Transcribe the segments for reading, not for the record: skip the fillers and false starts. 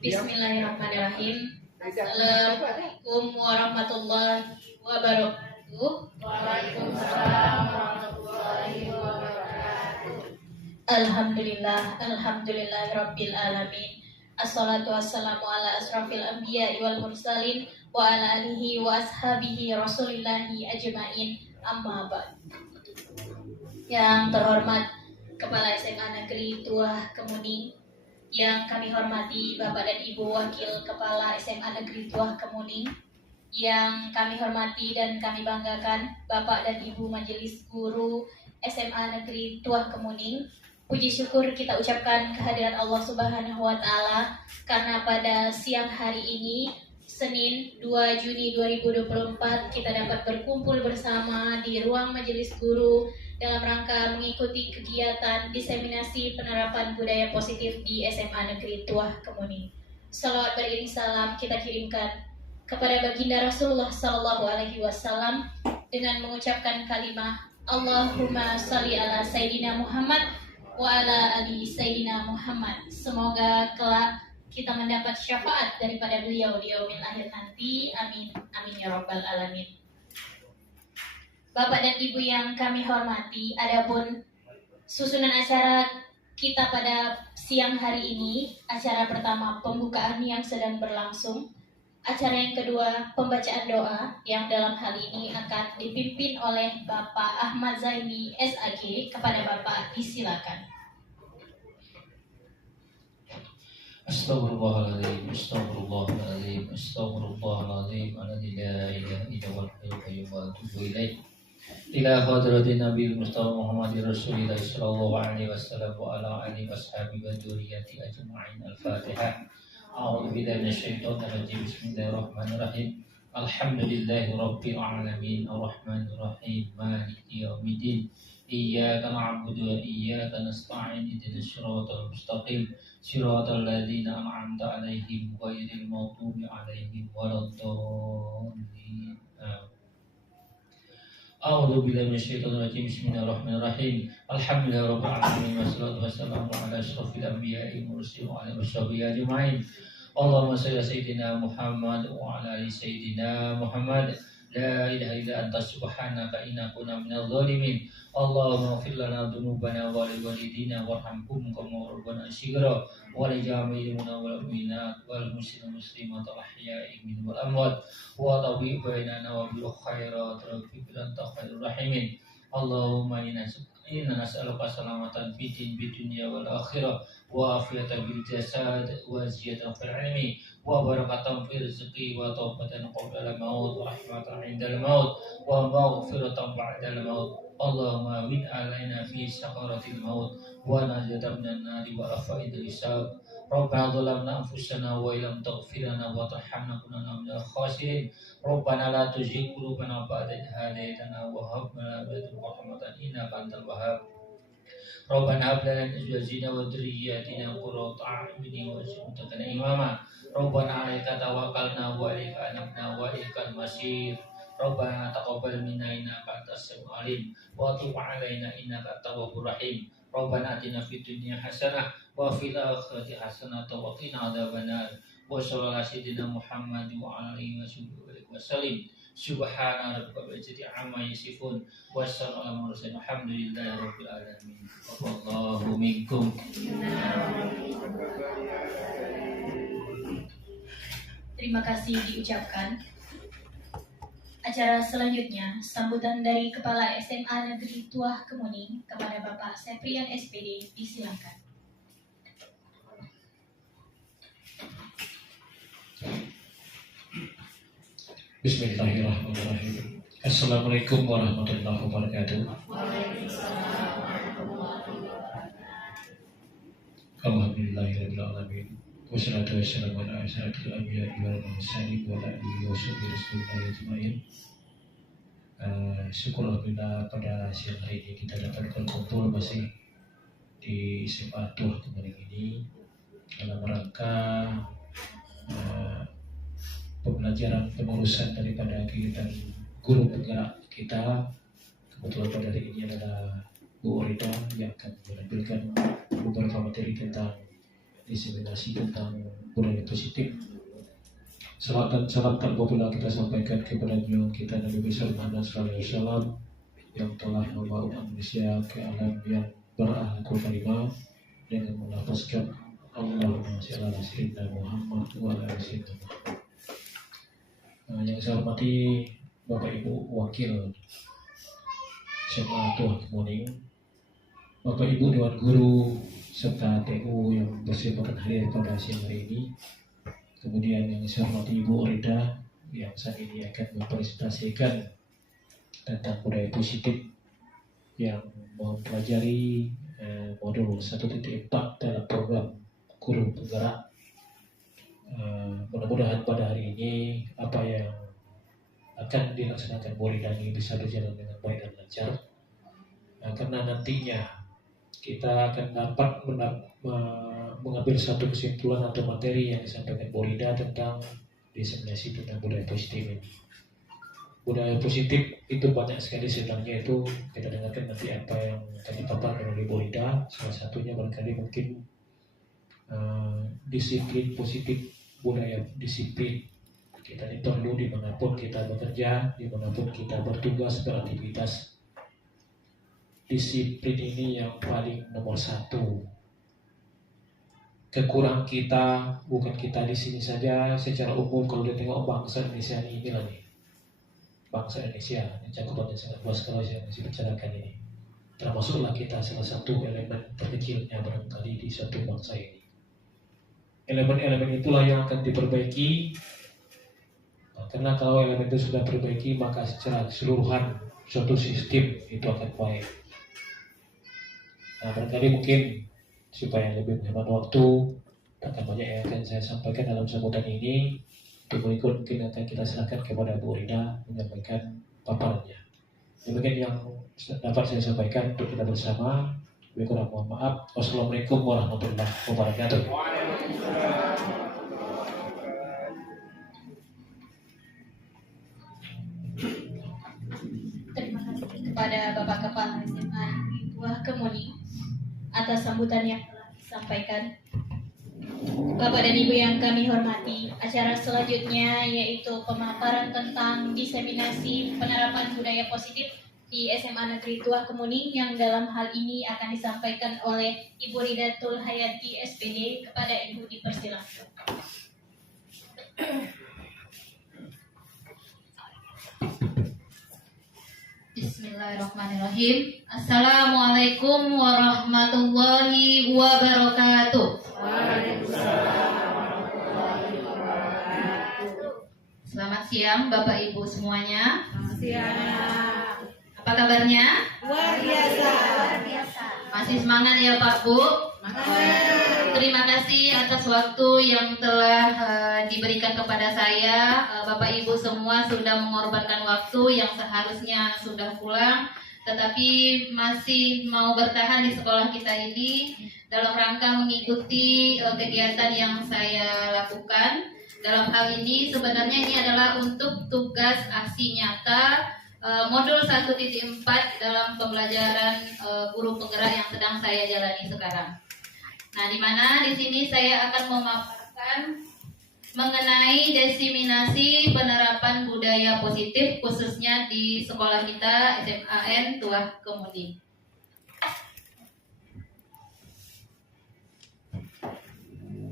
Bismillahirrahmanirrahim. Assalamualaikum warahmatullahi wabarakatuh. Waalaikumsalam warahmatullahi wabarakatuh. Alhamdulillahirabbil alamin. Assalatu wassalamu ala asrafil anbiya'i wal mursalin wa ala alihi wa ashabihi rasulillahi ajmain. Amma ba'd. Yang terhormat Kepala SMA Negeri Tuah Kemuning, yang kami hormati Bapak dan Ibu Wakil Kepala SMA Negeri Tuah Kemuning, yang kami hormati dan kami banggakan Bapak dan Ibu Majelis Guru SMA Negeri Tuah Kemuning. Puji syukur kita ucapkan kehadirat Allah Subhanahu wa Ta'ala karena pada siang hari ini, Senin 2 Juni 2024, kita dapat berkumpul bersama di ruang Majelis Guru dalam rangka mengikuti kegiatan diseminasi penerapan budaya positif di SMA Negeri Tuah Kemuning. Salawat beriring salam kita kirimkan kepada baginda Rasulullah Sallallahu Alaihi Wasallam dengan mengucapkan kalimah Allahumma salli ala Sayyidina Muhammad wa ala ali Sayyidina Muhammad. Semoga kelak kita mendapat syafaat daripada beliau di yaumil akhir nanti. Amin, amin ya rabbal alamin. Bapak dan Ibu yang kami hormati, adapun susunan acara kita pada siang hari ini, acara pertama pembukaan yang sedang berlangsung, acara yang kedua pembacaan doa yang dalam hal ini akan dipimpin oleh Bapak Ahmad Zaini SAG. Kepada Bapak disilakan. Astaghfirullahaladzim, astaghfirullahaladzim, astaghfirullahaladzim, alladzi la ilaha illa huwal hayyul qayyum wa atubu ilaih. Ila hadratin Nabi Mustafa Muhammadir Rasulillah sallallahu alaihi wasallam wa ala alihi washabihi wa dzurriyyati ajma'in. Al-Fatihah. أعوذ بالله من الشيطان الرجيم بسم الله الرحمن الرحيم الحمد لله رب العالمين الرحمن الرحيم مالك يوم الدين إياك نعبد وإياك نستعين اهدنا الصراط المستقيم صراط الذين أنعمت عليهم غير المغضوب عليهم ولا الضالين أعوذ بالله من الشيطان الرجيم بسم الله الرحمن الرحيم الحمد لله رب العالمين والصلاة والسلام على أشرف الأنبياء والمرسلين وعلى آله وصحبه أجمعين اللهم صل على سيدنا محمد وعلى آل سيدنا محمد لا إله إلا أنت سبحانك إنا كنا من الظالمين اللهم اغفر لنا ذنوبنا ولوالدينا وارحمهم كما ربنا صغيرا ولجميع المؤمنين والمؤمنات والمسلمين والمسلمات الأحياء منهم والأموات وطبيب بيننا وبالخيرات ربك أنت خير الراحمين اللهم إنا نسألك سلامة في الدين بالدنيا والآخرة وعافية بالجسد وزيادة في العلم وبركة في الرزق وتوبة قبل الموت ورحمة عند الموت ومغفرة بعد الموت اللهم أمن علينا في سكرات الموت ونجاة من النار ورفع الحساب ربنا ظلمنا أنفسنا وإن لم تغفر لنا وترحمنا كنا من الخاسرين ربنا لا تزغ قلوبنا بعد إذ هديتنا وهب لنا من لدنك رحمة إنك أنت الوهاب ربنا هب لنا من أزواجنا وذرياتنا قرة أعين واجعلنا إماما ربنا عليك توكلنا وإليك أنبنا وإليك المصير ربنا تقبل منا إنك أنت السميع العليم وتب علينا إنك أنت التواب الرحيم ربنا آتنا في الدنيا حسنة وفي الآخرة حسنة وقنا عذاب النار وصلى الله على سيدنا محمد وعلى آله وصحبه وسلم سبحان ربك رب العزة عما يصفون والسلام على المرسلين الحمد لله رب العالمين والله منكم. Terima kasih diucapkan. Acara selanjutnya, sambutan dari Kepala SMA Negeri Tuah Kemuning kepada Bapak Septrian SPD, disilakan. Bismillahirrahmanirrahim. Assalamualaikum warahmatullahi wabarakatuh. Alhamdulillahirabbil alamin. Wassalatu wassalamu ala asyrafil anbiya'i wal mursalin wa ala alihi wasallam ajmain. Syukur alhamdulillah pada siang hari ini kita dapat berkumpul masih di SMA Tuah Kemuning ini dalam rangka pembelajaran pengurusan daripada kegiatan guru penggerak kita. Kebetulan pada hari ini adalah Bu Orida yang akan menampilkan beberapa materi tentang diseminasi tentang budaya positif. Salam dan salam tak pula kita sampaikan kepada junjungan kita Nabi besar Muhammad SAW yang telah membawa umat manusia ke alam yang berakhlakul karimah dengan melafazkan Allahumma shalli ala sayyidina Muhammad wa ala sayyidina Muhammad. Yang saya hormati Bapak Ibu Wakil SMA Tuah Kemuning, Bapak Ibu Dewan Guru serta TU yang bersempatan hadir pada siang hari ini. Kemudian yang saya hormati Ibu Orida yang saat ini akan mempresentasikan tentang budaya positif yang mempelajari modul 1.4 dalam program guru penggerak. Mudah-mudahan pada hari ini apa yang akan dilaksanakan Bu Orida ini bisa berjalan dengan baik dan lancar. Karena nantinya kita akan dapat mengambil satu kesimpulan atau materi yang disampaikan Bu Orida tentang diseminasi tentang budaya positif ini. Budaya positif itu banyak sekali sebenarnya, itu kita dengarkan nanti apa yang akan dipaparkan oleh Bu Orida. Salah satunya barangkali mungkin disiplin positif, budaya disiplin. Kita ini perlu dimanapun kita bekerja, dimanapun kita bertugas, beraktivitas. Disiplin ini yang paling nomor satu. Kekurangan kita bukan kita di sini saja, secara umum kalau kita tengok bangsa Indonesia ini lah nih. Bangsa Indonesia yang cakupannya sangat luas kalau saya masih bicarakan ini. Termasuklah kita salah satu elemen terkecilnya barangkali di satu bangsa ini. Elemen-elemen itulah yang akan diperbaiki. Karena kalau elemen itu sudah diperbaiki, maka secara keseluruhan suatu sistem itu akan baik. Nah, barangkali mungkin supaya lebih menghemat waktu, akan banyak yang akan saya sampaikan dalam sambutan ini. Untuk berikut mungkin akan kita silakan kepada Bu Rina menyampaikan paparannya. Demikian yang dapat saya sampaikan untuk kita bersama. Lebih kurang mohon maaf. Wassalamualaikum warahmatullahi wabarakatuh. Terima kasih kepada Bapak Kepala SMA Negeri 2 Kemuning atas sambutan yang telah disampaikan. Bapak dan Ibu yang kami hormati, acara selanjutnya yaitu pemaparan tentang diseminasi penerapan budaya positif di SMA Negeri 2 Kemuning yang dalam hal ini akan disampaikan oleh Ibu Ridatul Hayati SPD. Kepada Ibu dipersilakan. Bismillahirrahmanirrahim. Assalamualaikum warahmatullahi wabarakatuh. Selamat siang Bapak Ibu semuanya. Siang. Apa kabarnya? Luar biasa. Masih semangat ya Pak Bu? Terima kasih atas waktu yang telah diberikan kepada saya. Bapak Ibu semua sudah mengorbankan waktu yang seharusnya sudah pulang, tetapi masih mau bertahan di sekolah kita ini dalam rangka mengikuti kegiatan yang saya lakukan. Dalam hal ini sebenarnya ini adalah untuk tugas aksi nyata modul 1.4 dalam pembelajaran guru penggerak yang sedang saya jalani sekarang. Nah, di mana di sini saya akan memaparkan mengenai diseminasi penerapan budaya positif khususnya di sekolah kita SMAN Tuah Kemuning.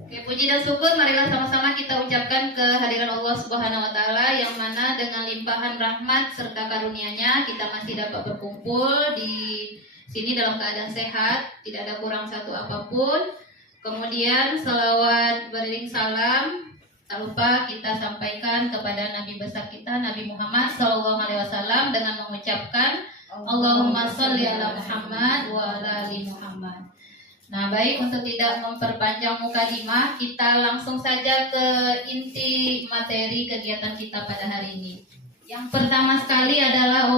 Oke, puji dan syukur marilah sama-sama kita ucapkan kehadiran Allah Subhanahu wa taala yang mana dengan limpahan rahmat serta karunia-Nya kita masih dapat berkumpul di sini dalam keadaan sehat, tidak ada kurang satu apapun. Kemudian selawat beriring salam tak lupa kita sampaikan kepada Nabi besar kita Nabi Muhammad SAW dengan mengucapkan Allahumma sholli ala Muhammad wa ala ali Muhammad. Nah, baik, untuk tidak memperpanjang mukadimah, kita langsung saja ke inti materi kegiatan kita pada hari ini. Yang pertama sekali adalah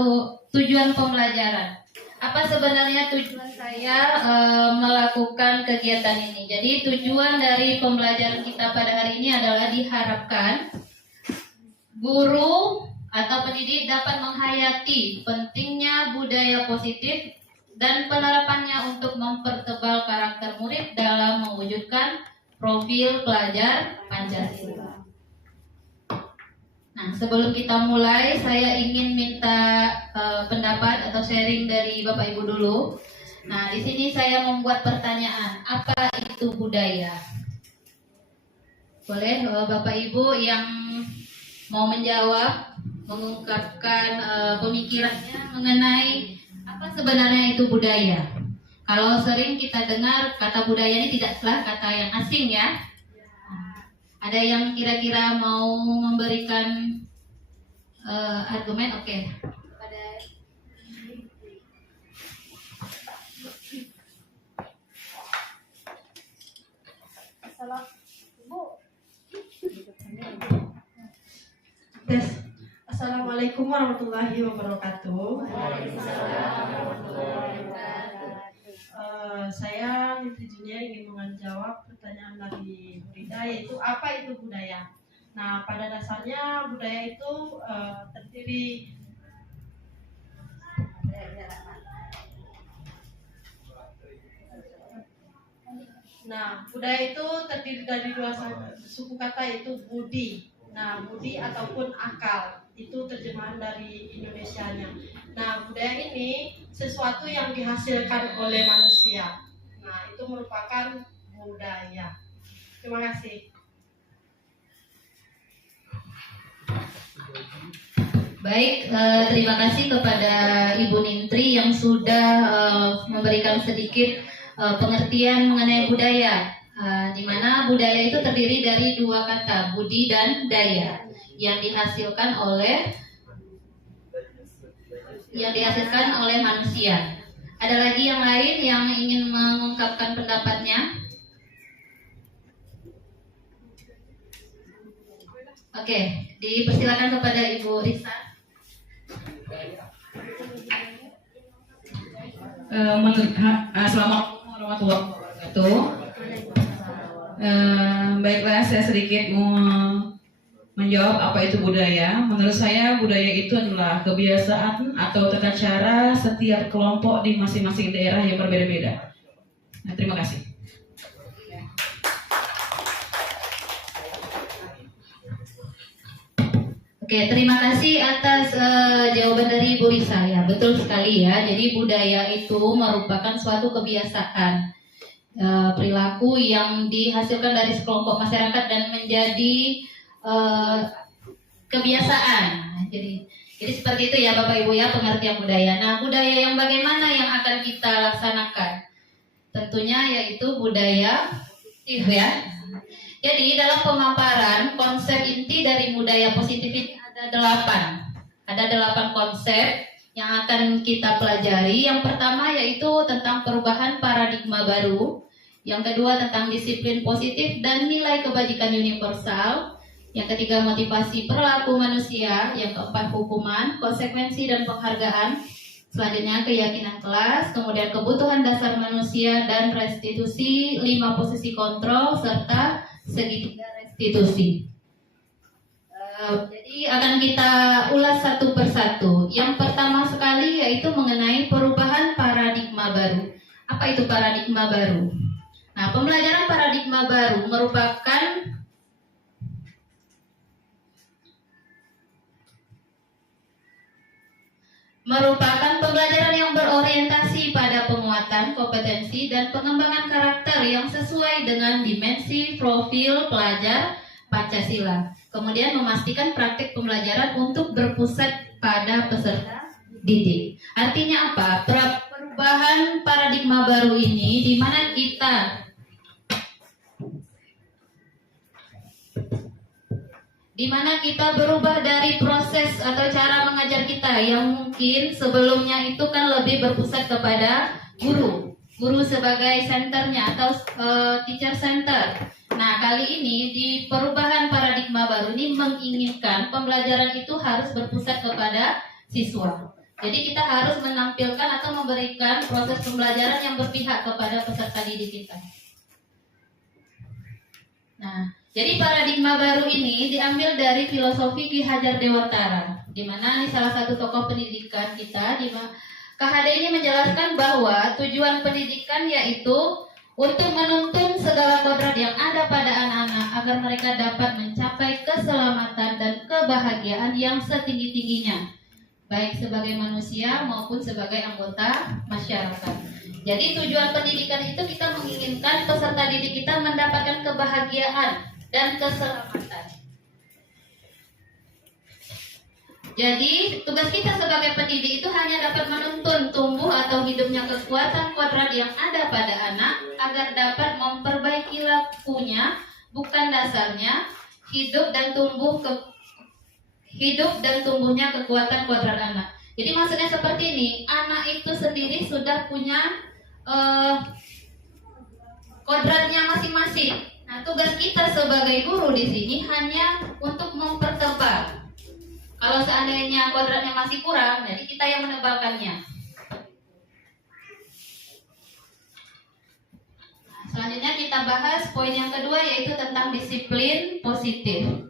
tujuan pembelajaran. Apa sebenarnya tujuan saya melakukan kegiatan ini? Jadi tujuan dari pembelajaran kita pada hari ini adalah diharapkan guru atau pendidik dapat menghayati pentingnya budaya positif dan penerapannya untuk mempertebal karakter murid dalam mewujudkan profil pelajar Pancasila. Nah, sebelum kita mulai, saya ingin minta pendapat atau sharing dari Bapak Ibu dulu. Nah, di sini saya membuat pertanyaan, apa itu budaya? Boleh Bapak Ibu yang mau menjawab, mengungkapkan pemikirannya mengenai apa sebenarnya itu budaya? Kalau sering kita dengar kata budaya ini tidaklah kata yang asing ya. Ada yang kira-kira mau memberikan argumen? Oke. Assalamualaikum warahmatullahi wabarakatuh. Saya intinya ingin menjawab pertanyaan dari Rida, yaitu apa itu budaya. Nah, pada dasarnya budaya itu terdiri dari dua suku kata, yaitu budi. Nah, budi ataupun akal itu terjemahan dari Indonesianya. Nah, budaya ini sesuatu yang dihasilkan oleh manusia. Nah, itu merupakan budaya. Terima kasih. Baik, terima kasih kepada Ibu Nintri yang sudah memberikan sedikit pengertian mengenai budaya. Di mana budaya itu terdiri dari dua kata, budi dan daya, yang dihasilkan oleh manusia. Ada lagi yang lain yang ingin mengungkapkan pendapatnya? Oke, dipersilakan kepada Ibu Risa. Assalamualaikum warahmatullahi wabarakatuh. Baiklah, saya sedikit mau menjawab apa itu budaya. Menurut saya budaya itu adalah kebiasaan atau tata cara setiap kelompok di masing-masing daerah yang berbeda-beda. Nah, terima kasih. Oke, terima kasih atas jawaban dari Ibu Risa ya. Betul sekali ya. Jadi budaya itu merupakan suatu kebiasaan perilaku yang dihasilkan dari sekelompok masyarakat dan menjadi kebiasaan. Jadi seperti itu ya Bapak Ibu ya pengertian budaya. Nah, budaya yang bagaimana yang akan kita laksanakan? Tentunya yaitu budaya positif ya. Jadi dalam pemaparan konsep inti dari budaya positif ini ada 8 konsep yang akan kita pelajari. Yang pertama yaitu tentang perubahan paradigma baru. Yang kedua tentang disiplin positif dan nilai kebajikan universal. Yang ketiga motivasi perilaku manusia. Yang keempat hukuman, konsekuensi dan penghargaan. Selanjutnya keyakinan kelas, kemudian kebutuhan dasar manusia dan restitusi, 5 posisi kontrol serta segitiga restitusi. Jadi akan kita ulas satu persatu. Yang pertama sekali yaitu mengenai perubahan paradigma baru. Apa itu paradigma baru? Nah, pembelajaran paradigma baru merupakan pembelajaran yang berorientasi pada penguatan kompetensi dan pengembangan karakter yang sesuai dengan dimensi profil pelajar Pancasila. Kemudian memastikan praktik pembelajaran untuk berpusat pada peserta didik. Artinya apa? Perubahan paradigma baru ini di mana kita berubah dari proses atau cara mengajar kita yang mungkin sebelumnya itu kan lebih berpusat kepada guru sebagai senternya atau teacher center. Nah, kali ini di perubahan paradigma baru ini menginginkan pembelajaran itu harus berpusat kepada siswa. Jadi kita harus menampilkan atau memberikan proses pembelajaran yang berpihak kepada peserta didik kita. Nah, jadi paradigma baru ini diambil dari filosofi Ki Hajar Dewantara, di mana ini salah satu tokoh pendidikan kita. KHD ini menjelaskan bahwa tujuan pendidikan yaitu untuk menuntun segala kodrat yang ada pada anak-anak agar mereka dapat mencapai keselamatan dan kebahagiaan yang setinggi-tingginya, baik sebagai manusia maupun sebagai anggota masyarakat. Jadi tujuan pendidikan itu kita menginginkan peserta didik kita mendapatkan kebahagiaan dan keselamatan. Jadi tugas kita sebagai pendidik itu hanya dapat menuntun tumbuh atau hidupnya kekuatan kodrat yang ada pada anak agar dapat memperbaiki lakunya, bukan dasarnya, hidup dan tumbuhnya kekuatan kodrat anak. Jadi maksudnya seperti ini, anak itu sendiri sudah punya kodratnya masing-masing. Nah, tugas kita sebagai guru di sini hanya untuk mempertebal. Kalau seandainya kodratnya masih kurang, jadi kita yang menebalkannya. Nah, selanjutnya kita bahas poin yang kedua yaitu tentang disiplin positif.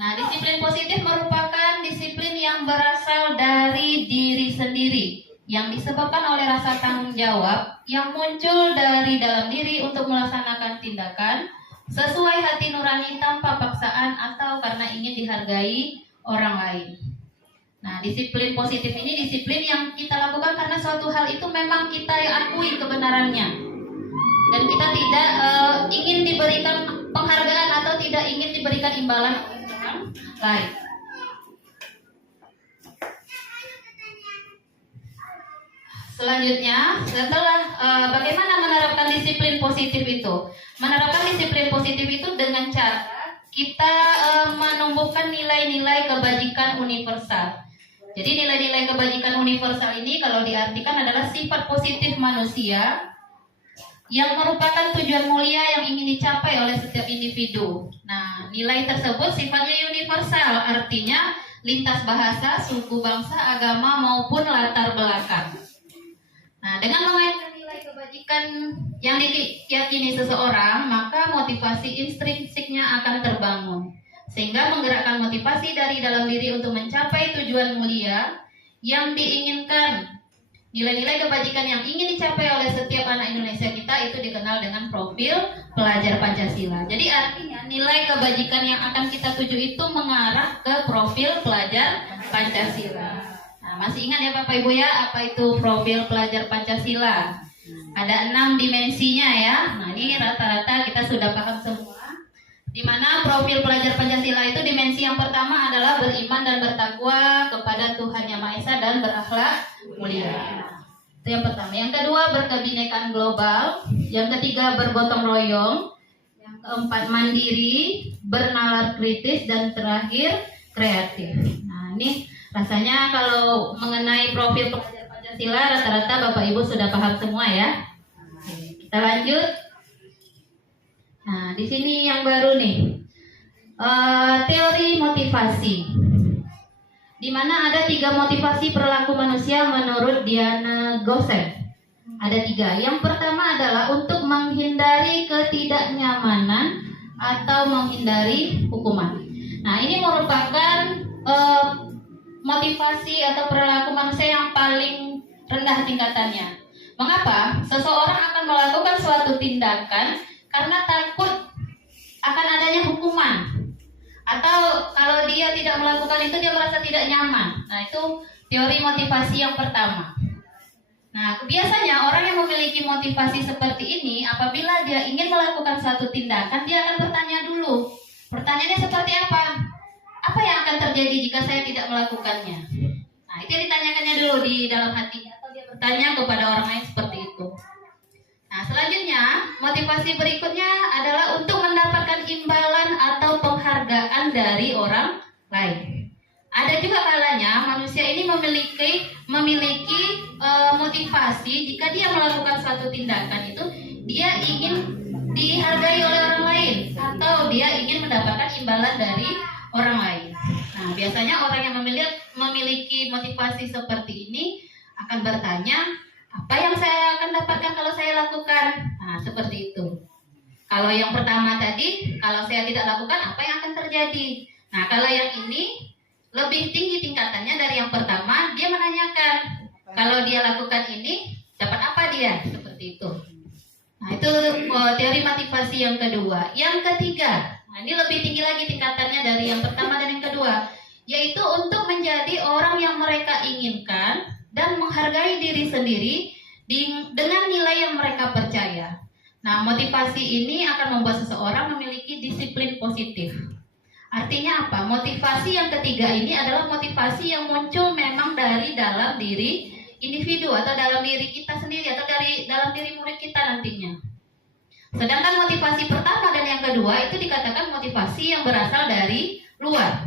Nah, disiplin positif merupakan disiplin yang berasal dari diri sendiri, yang disebabkan oleh rasa tanggung jawab yang muncul dari dalam diri untuk melaksanakan tindakan sesuai hati nurani tanpa paksaan atau karena ingin dihargai orang lain. Nah, disiplin positif ini disiplin yang kita lakukan karena suatu hal itu memang kita yang akui kebenarannya, dan kita tidak ingin diberikan penghargaan atau tidak ingin diberikan imbalan oleh orang lain. Selanjutnya, setelah bagaimana menerapkan disiplin positif itu? Menerapkan disiplin positif itu dengan cara kita menumbuhkan nilai-nilai kebajikan universal. Jadi nilai-nilai kebajikan universal ini kalau diartikan adalah sifat positif manusia yang merupakan tujuan mulia yang ingin dicapai oleh setiap individu. Nah, nilai tersebut sifatnya universal. universal, artinya lintas bahasa, suku, bangsa, agama maupun latar belakang. Nah, dengan mengaitkan nilai kebajikan yang diyakini seseorang, maka motivasi intrinsiknya akan terbangun, sehingga menggerakkan motivasi dari dalam diri untuk mencapai tujuan mulia yang diinginkan. Nilai-nilai kebajikan yang ingin dicapai oleh setiap anak Indonesia kita itu dikenal dengan profil pelajar Pancasila. Jadi artinya nilai kebajikan yang akan kita tuju itu mengarah ke profil pelajar Pancasila. Nah, masih ingat ya Bapak Ibu ya, apa itu profil pelajar Pancasila? Ada 6 dimensinya ya. Nah, ini rata-rata kita sudah paham semua. Di mana profil pelajar Pancasila itu dimensi yang pertama adalah beriman dan bertakwa kepada Tuhan Yang Maha Esa dan berakhlak mulia. Itu yang pertama. Yang kedua, berkebinekaan global. Yang ketiga, bergotong royong. Yang keempat, mandiri, bernalar kritis, dan terakhir, kreatif. Nah, ini rasanya kalau mengenai profil pelajar Pancasila rata-rata Bapak Ibu sudah paham semua ya. Oke, kita lanjut. Nah, di sini yang baru nih, teori motivasi, di mana ada 3 motivasi perilaku manusia menurut Diana Gosen. Ada 3. Yang pertama adalah untuk menghindari ketidaknyamanan atau menghindari hukuman. Nah, ini merupakan motivasi atau perilaku manusia yang paling rendah tingkatannya. Mengapa? Seseorang akan melakukan suatu tindakan karena takut akan adanya hukuman, atau kalau dia tidak melakukan itu dia merasa tidak nyaman. Nah, itu teori motivasi yang pertama. Nah, biasanya orang yang memiliki motivasi seperti ini, apabila dia ingin melakukan suatu tindakan, dia akan bertanya dulu. Pertanyaannya seperti apa? Apa yang akan terjadi jika saya tidak melakukannya? Nah, itu yang ditanyakannya dulu di dalam hatinya, atau dia bertanya kepada orang lain seperti itu. Nah, selanjutnya, motivasi berikutnya adalah untuk mendapatkan imbalan atau penghargaan dari orang lain. Ada juga kalanya manusia ini memiliki motivasi jika dia melakukan suatu tindakan itu, dia ingin dihargai oleh orang lain atau dia ingin mendapatkan imbalan dari orang lain. Nah, biasanya orang yang memiliki motivasi seperti ini akan bertanya, apa yang saya akan dapatkan kalau saya lakukan? Nah, seperti itu. Kalau yang pertama tadi, kalau saya tidak lakukan, apa yang akan terjadi? Nah, kalau yang ini lebih tinggi tingkatannya dari yang pertama, dia menanyakan, kalau dia lakukan ini, dapat apa dia? Seperti itu. Nah, itu teori motivasi yang kedua. Yang ketiga, nah ini lebih tinggi lagi tingkatannya dari yang pertama dan yang kedua, yaitu untuk menjadi orang yang mereka inginkan dan menghargai diri sendiri dengan nilai yang mereka percaya. Nah, motivasi ini akan membuat seseorang memiliki disiplin positif. Artinya apa? Motivasi yang ketiga ini adalah motivasi yang muncul memang dari dalam diri individu atau dalam diri kita sendiri atau dari dalam diri murid kita nantinya. Sedangkan motivasi pertama dan yang kedua itu dikatakan motivasi yang berasal dari luar.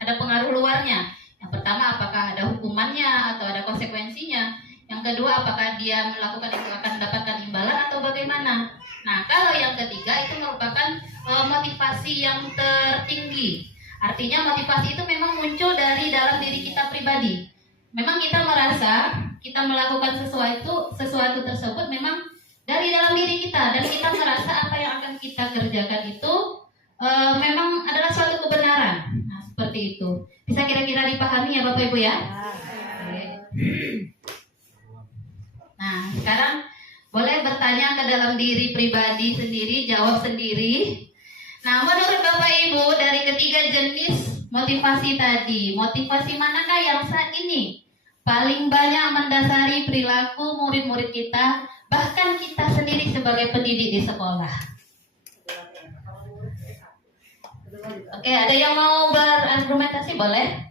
Ada pengaruh luarnya. Yang pertama, apakah ada hukumannya atau ada konsekuensinya. Yang kedua, apakah dia melakukan itu akan mendapatkan imbalan atau bagaimana. Nah, kalau yang ketiga itu merupakan motivasi yang tertinggi. Artinya motivasi itu memang muncul dari dalam diri kita pribadi. Memang kita merasa kita melakukan sesuatu tersebut memang dari dalam diri kita, dan kita merasa apa yang akan kita kerjakan itu memang adalah suatu kebenaran. Nah, seperti itu. Bisa kira-kira dipahami ya Bapak Ibu ya? Nah, sekarang boleh bertanya ke dalam diri pribadi sendiri, jawab sendiri. Nah, menurut Bapak Ibu, dari ketiga jenis motivasi tadi, motivasi manakah yang saat ini paling banyak mendasari perilaku murid-murid kita, bahkan kita sendiri sebagai pendidik di sekolah? Oke, ada yang mau berargumentasi? Boleh?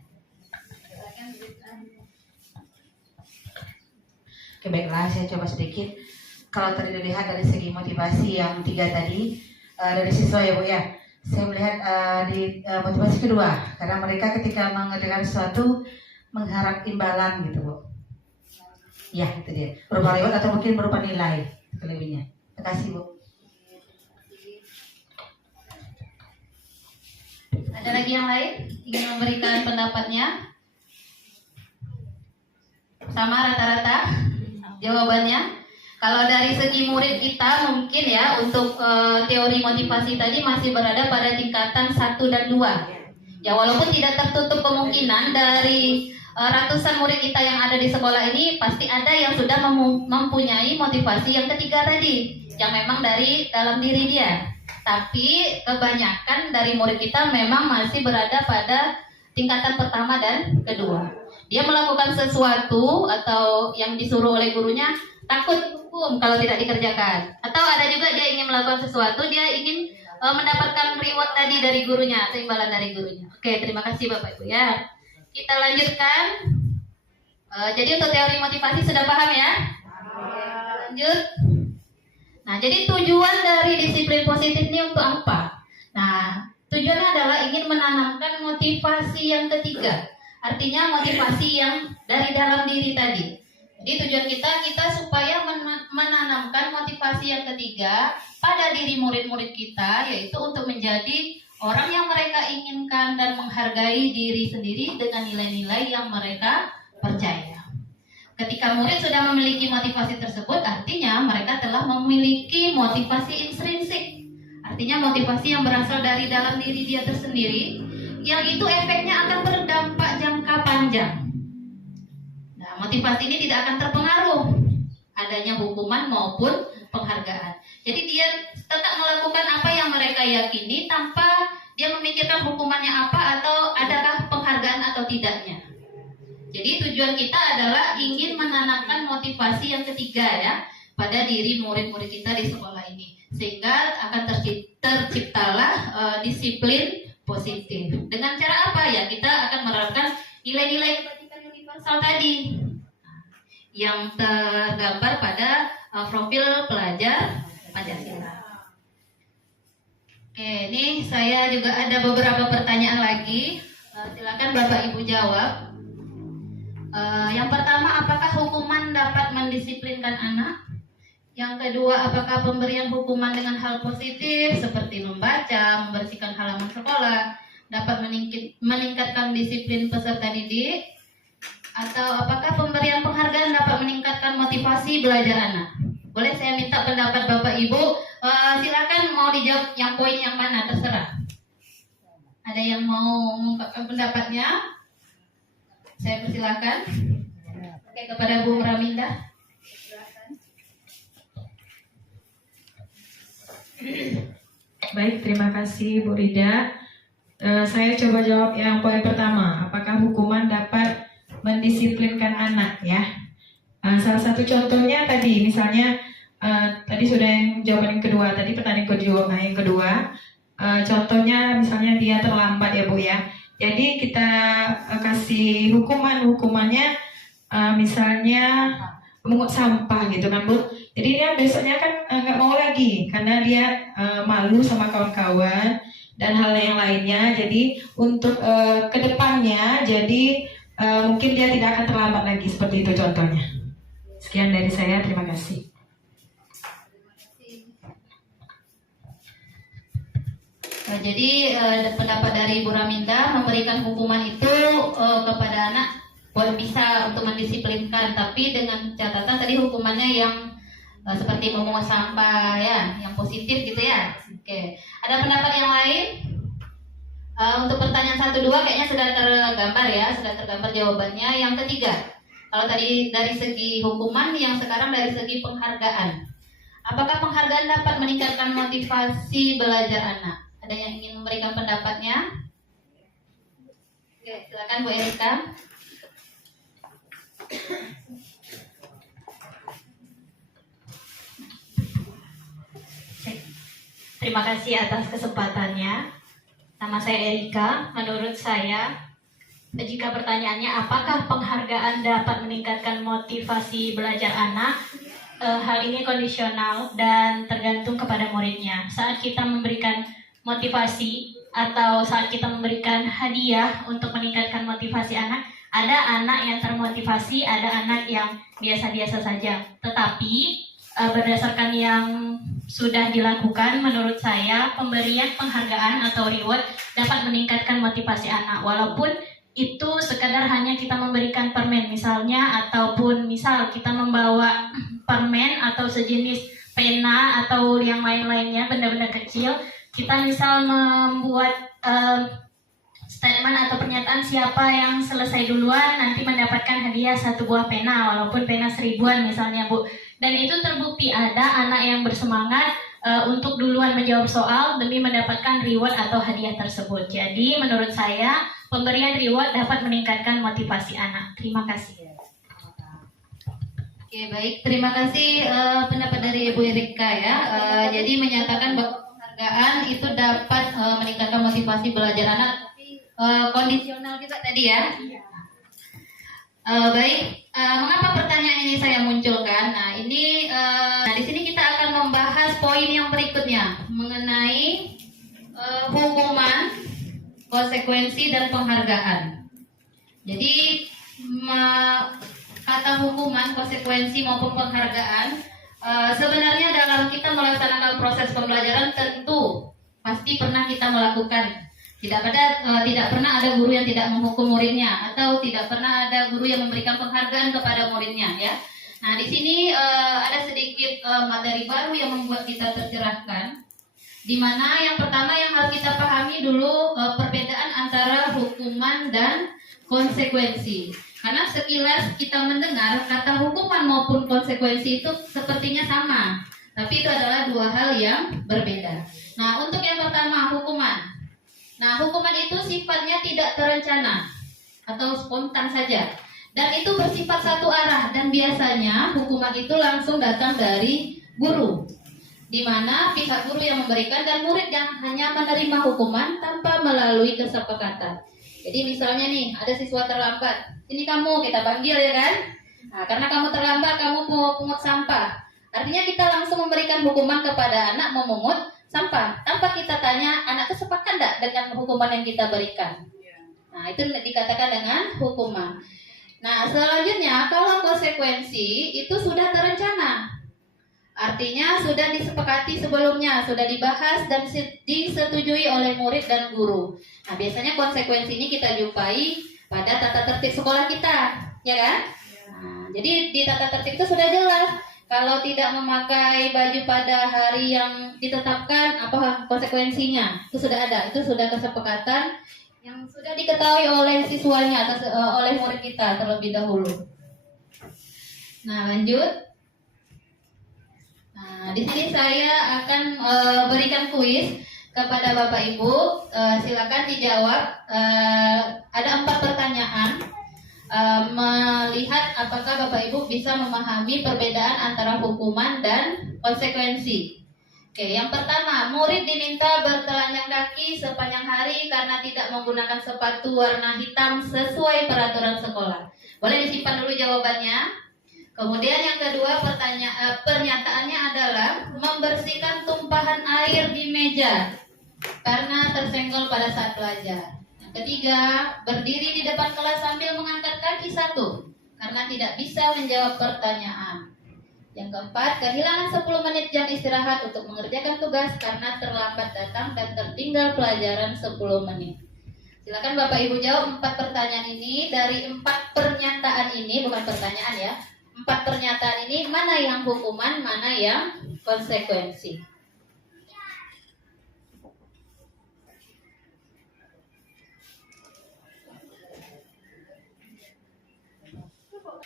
Oke, baiklah, saya coba sedikit. Kalau tadi dilihat dari segi motivasi yang 3 tadi, dari siswa ya Bu ya, saya melihat di motivasi kedua, karena mereka ketika mengerjakan sesuatu mengharap imbalan gitu Bu. Ya, itu dia. Berupa reward atau mungkin berupa nilai selebihnya. Terima kasih Bu. Ada lagi yang lain ingin memberikan pendapatnya? Sama rata-rata jawabannya? Kalau dari segi murid kita mungkin ya untuk teori motivasi tadi masih berada pada tingkatan 1 dan 2. Ya walaupun tidak tertutup kemungkinan dari ratusan murid kita yang ada di sekolah ini pasti ada yang sudah mempunyai motivasi yang ketiga tadi, yang memang dari dalam diri dia. Tapi kebanyakan dari murid kita memang masih berada pada tingkatan pertama dan kedua. Dia melakukan sesuatu atau yang disuruh oleh gurunya takut dihukum kalau tidak dikerjakan. Atau ada juga dia ingin melakukan sesuatu, dia ingin mendapatkan reward tadi dari gurunya atau imbalan dari gurunya. Oke, terima kasih Bapak Ibu ya. Kita lanjutkan. Jadi untuk teori motivasi sudah paham ya? Lanjut. Nah, jadi tujuan dari disiplin positif ini untuk apa? Nah, tujuannya adalah ingin menanamkan motivasi yang ketiga. Artinya motivasi yang dari dalam diri tadi. Jadi tujuan kita supaya menanamkan motivasi yang ketiga pada diri murid-murid kita, yaitu untuk menjadi orang yang mereka inginkan dan menghargai diri sendiri dengan nilai-nilai yang mereka percaya. Ketika murid sudah memiliki motivasi tersebut, artinya mereka telah memiliki motivasi intrinsik. Artinya motivasi yang berasal dari dalam diri dia tersendiri, yang itu efeknya akan berdampak jangka panjang. Nah, motivasi ini tidak akan terpengaruh adanya hukuman maupun penghargaan. Jadi dia tetap melakukan apa yang mereka yakini tanpa dia memikirkan hukumannya apa atau adakah penghargaan atau tidaknya. Jadi tujuan kita adalah ingin menanamkan motivasi yang ketiga ya pada diri murid-murid kita di sekolah ini, sehingga akan terciptalah disiplin positif. Dengan cara apa ya? Kita akan menerapkan nilai-nilai kebajikan universal tadi yang tergambar pada profil pelajar Pancasila. Oke, ini saya juga ada beberapa pertanyaan lagi. Silakan Bapak Ibu jawab. Yang pertama, apakah hukuman dapat mendisiplinkan anak? Yang kedua, apakah pemberian hukuman dengan hal positif seperti membaca, membersihkan halaman sekolah dapat meningkatkan disiplin peserta didik? Atau apakah pemberian penghargaan dapat meningkatkan motivasi belajar anak? Boleh saya minta pendapat Bapak Ibu? Silakan mau dijawab yang poin yang mana, terserah. Ada yang mau mengungkapkan pendapatnya? Saya persilakan. Oke, kepada Bu Raminda. Baik, terima kasih Bu Rida. Saya coba jawab yang poin pertama. Apakah hukuman dapat mendisiplinkan anak ya? Salah satu contohnya tadi, misalnya tadi sudah yang jawaban yang kedua, tadi pertanyaan kedua. Nah yang kedua, contohnya misalnya dia terlambat ya Bu ya. Jadi kita kasih hukumannya misalnya mengut sampah gitu kan Bu. Jadi dia besoknya kan nggak mau lagi karena dia malu sama kawan-kawan dan hal yang lainnya. Jadi untuk kedepannya jadi mungkin dia tidak akan terlambat lagi, seperti itu contohnya. Sekian dari saya, terima kasih. Jadi pendapat dari Bu Raminda, memberikan hukuman itu kepada anak bisa untuk mendisiplinkan, tapi dengan catatan tadi hukumannya yang seperti memungut sampah ya, yang positif gitu ya. Oke, ada pendapat yang lain? Untuk pertanyaan 1, 2 kayaknya sudah tergambar ya, sudah tergambar jawabannya. Yang ketiga, kalau tadi dari segi hukuman, yang sekarang dari segi penghargaan. Apakah penghargaan dapat meningkatkan motivasi belajar anak? Ada yang ingin memberikan pendapatnya? Oke, silakan Bu Erika. Terima kasih atas kesempatannya. Nama saya Erika. Menurut saya, jika pertanyaannya apakah penghargaan dapat meningkatkan motivasi belajar anak, hal ini kondisional dan tergantung kepada muridnya. Saat kita memberikan motivasi atau saat kita memberikan hadiah untuk meningkatkan motivasi anak, ada anak yang termotivasi, ada anak yang biasa-biasa saja. Tetapi berdasarkan yang sudah dilakukan, menurut saya pemberian penghargaan atau reward dapat meningkatkan motivasi anak, walaupun itu sekadar hanya kita memberikan permen misalnya, ataupun misal kita membawa permen atau sejenis pena atau yang lain-lainnya, benda-benda kecil. Kita misal membuat statement atau pernyataan siapa yang selesai duluan nanti mendapatkan hadiah 1 buah pena, walaupun pena 1000-an misalnya, Bu. Dan itu terbukti ada anak yang bersemangat untuk duluan menjawab soal demi mendapatkan reward atau hadiah tersebut. Jadi menurut saya pemberian reward dapat meningkatkan motivasi anak. Terima kasih. Oke, baik. Terima kasih pendapat dari Ibu Erika ya. Jadi menyatakan bahwa penghargaan itu dapat meningkatkan motivasi belajar anak, tapi kondisional juga tadi ya. Baik, mengapa pertanyaan ini saya munculkan? Nah, ini di sini kita akan membahas poin yang berikutnya mengenai hukuman, konsekuensi dan penghargaan. Jadi kata hukuman, konsekuensi maupun penghargaan sebenarnya dalam kita melaksanakan proses pembelajaran tentu pasti pernah kita melakukan. Tidak pernah ada guru yang tidak menghukum muridnya, atau tidak pernah ada guru yang memberikan penghargaan kepada muridnya ya. Nah, di sini ada sedikit materi baru yang membuat kita tercerahkan, di mana yang pertama yang harus kita pahami dulu perbedaan antara hukuman dan konsekuensi. Karena sekilas kita mendengar kata hukuman maupun konsekuensi itu sepertinya sama, tapi itu adalah dua hal yang berbeda. Nah, untuk yang pertama, hukuman. Nah, hukuman itu sifatnya tidak terencana atau spontan saja, dan itu bersifat satu arah, dan biasanya hukuman itu langsung datang dari guru, di mana pihak guru yang memberikan dan murid yang hanya menerima hukuman tanpa melalui kesepakatan. Jadi misalnya nih, ada siswa terlambat, ini kamu kita panggil ya kan? Nah, karena kamu terlambat, kamu mau pungut sampah. Artinya kita langsung memberikan hukuman kepada anak memungut sampah tanpa kita tanya anak itu sepakat enggak dengan hukuman yang kita berikan. Nah, itu dikatakan dengan hukuman. Nah, selanjutnya kalau konsekuensi itu sudah terencana. Artinya sudah disepakati sebelumnya, sudah dibahas dan disetujui oleh murid dan guru. Nah, biasanya konsekuensi ini kita jumpai pada tata tertib sekolah kita, ya kan? Nah, jadi di tata tertib itu sudah jelas. Kalau tidak memakai baju pada hari yang ditetapkan, apa konsekuensinya? Itu sudah ada, itu sudah kesepakatan yang sudah diketahui oleh siswanya atau oleh murid kita terlebih dahulu. Nah, lanjut. Nah, di sini saya akan berikan kuis kepada Bapak Ibu. Silakan dijawab. Ada 4 pertanyaan. Melihat apakah Bapak Ibu bisa memahami perbedaan antara hukuman dan konsekuensi. Oke, yang pertama, murid diminta bertelanjang kaki sepanjang hari karena tidak menggunakan sepatu warna hitam sesuai peraturan sekolah. Boleh disimpan dulu jawabannya. Kemudian yang kedua, pernyataannya adalah membersihkan tumpahan air di meja karena tersenggol pada saat belajar. Ketiga, berdiri di depan kelas sambil mengangkat kaki 1 karena tidak bisa menjawab pertanyaan. Yang keempat, kehilangan 10 menit jam istirahat untuk mengerjakan tugas karena terlambat datang dan tertinggal pelajaran 10 menit. Silakan Bapak Ibu jawab 4 pertanyaan ini. Dari 4 pernyataan ini, bukan pertanyaan ya, 4 pernyataan ini mana yang hukuman, mana yang konsekuensi.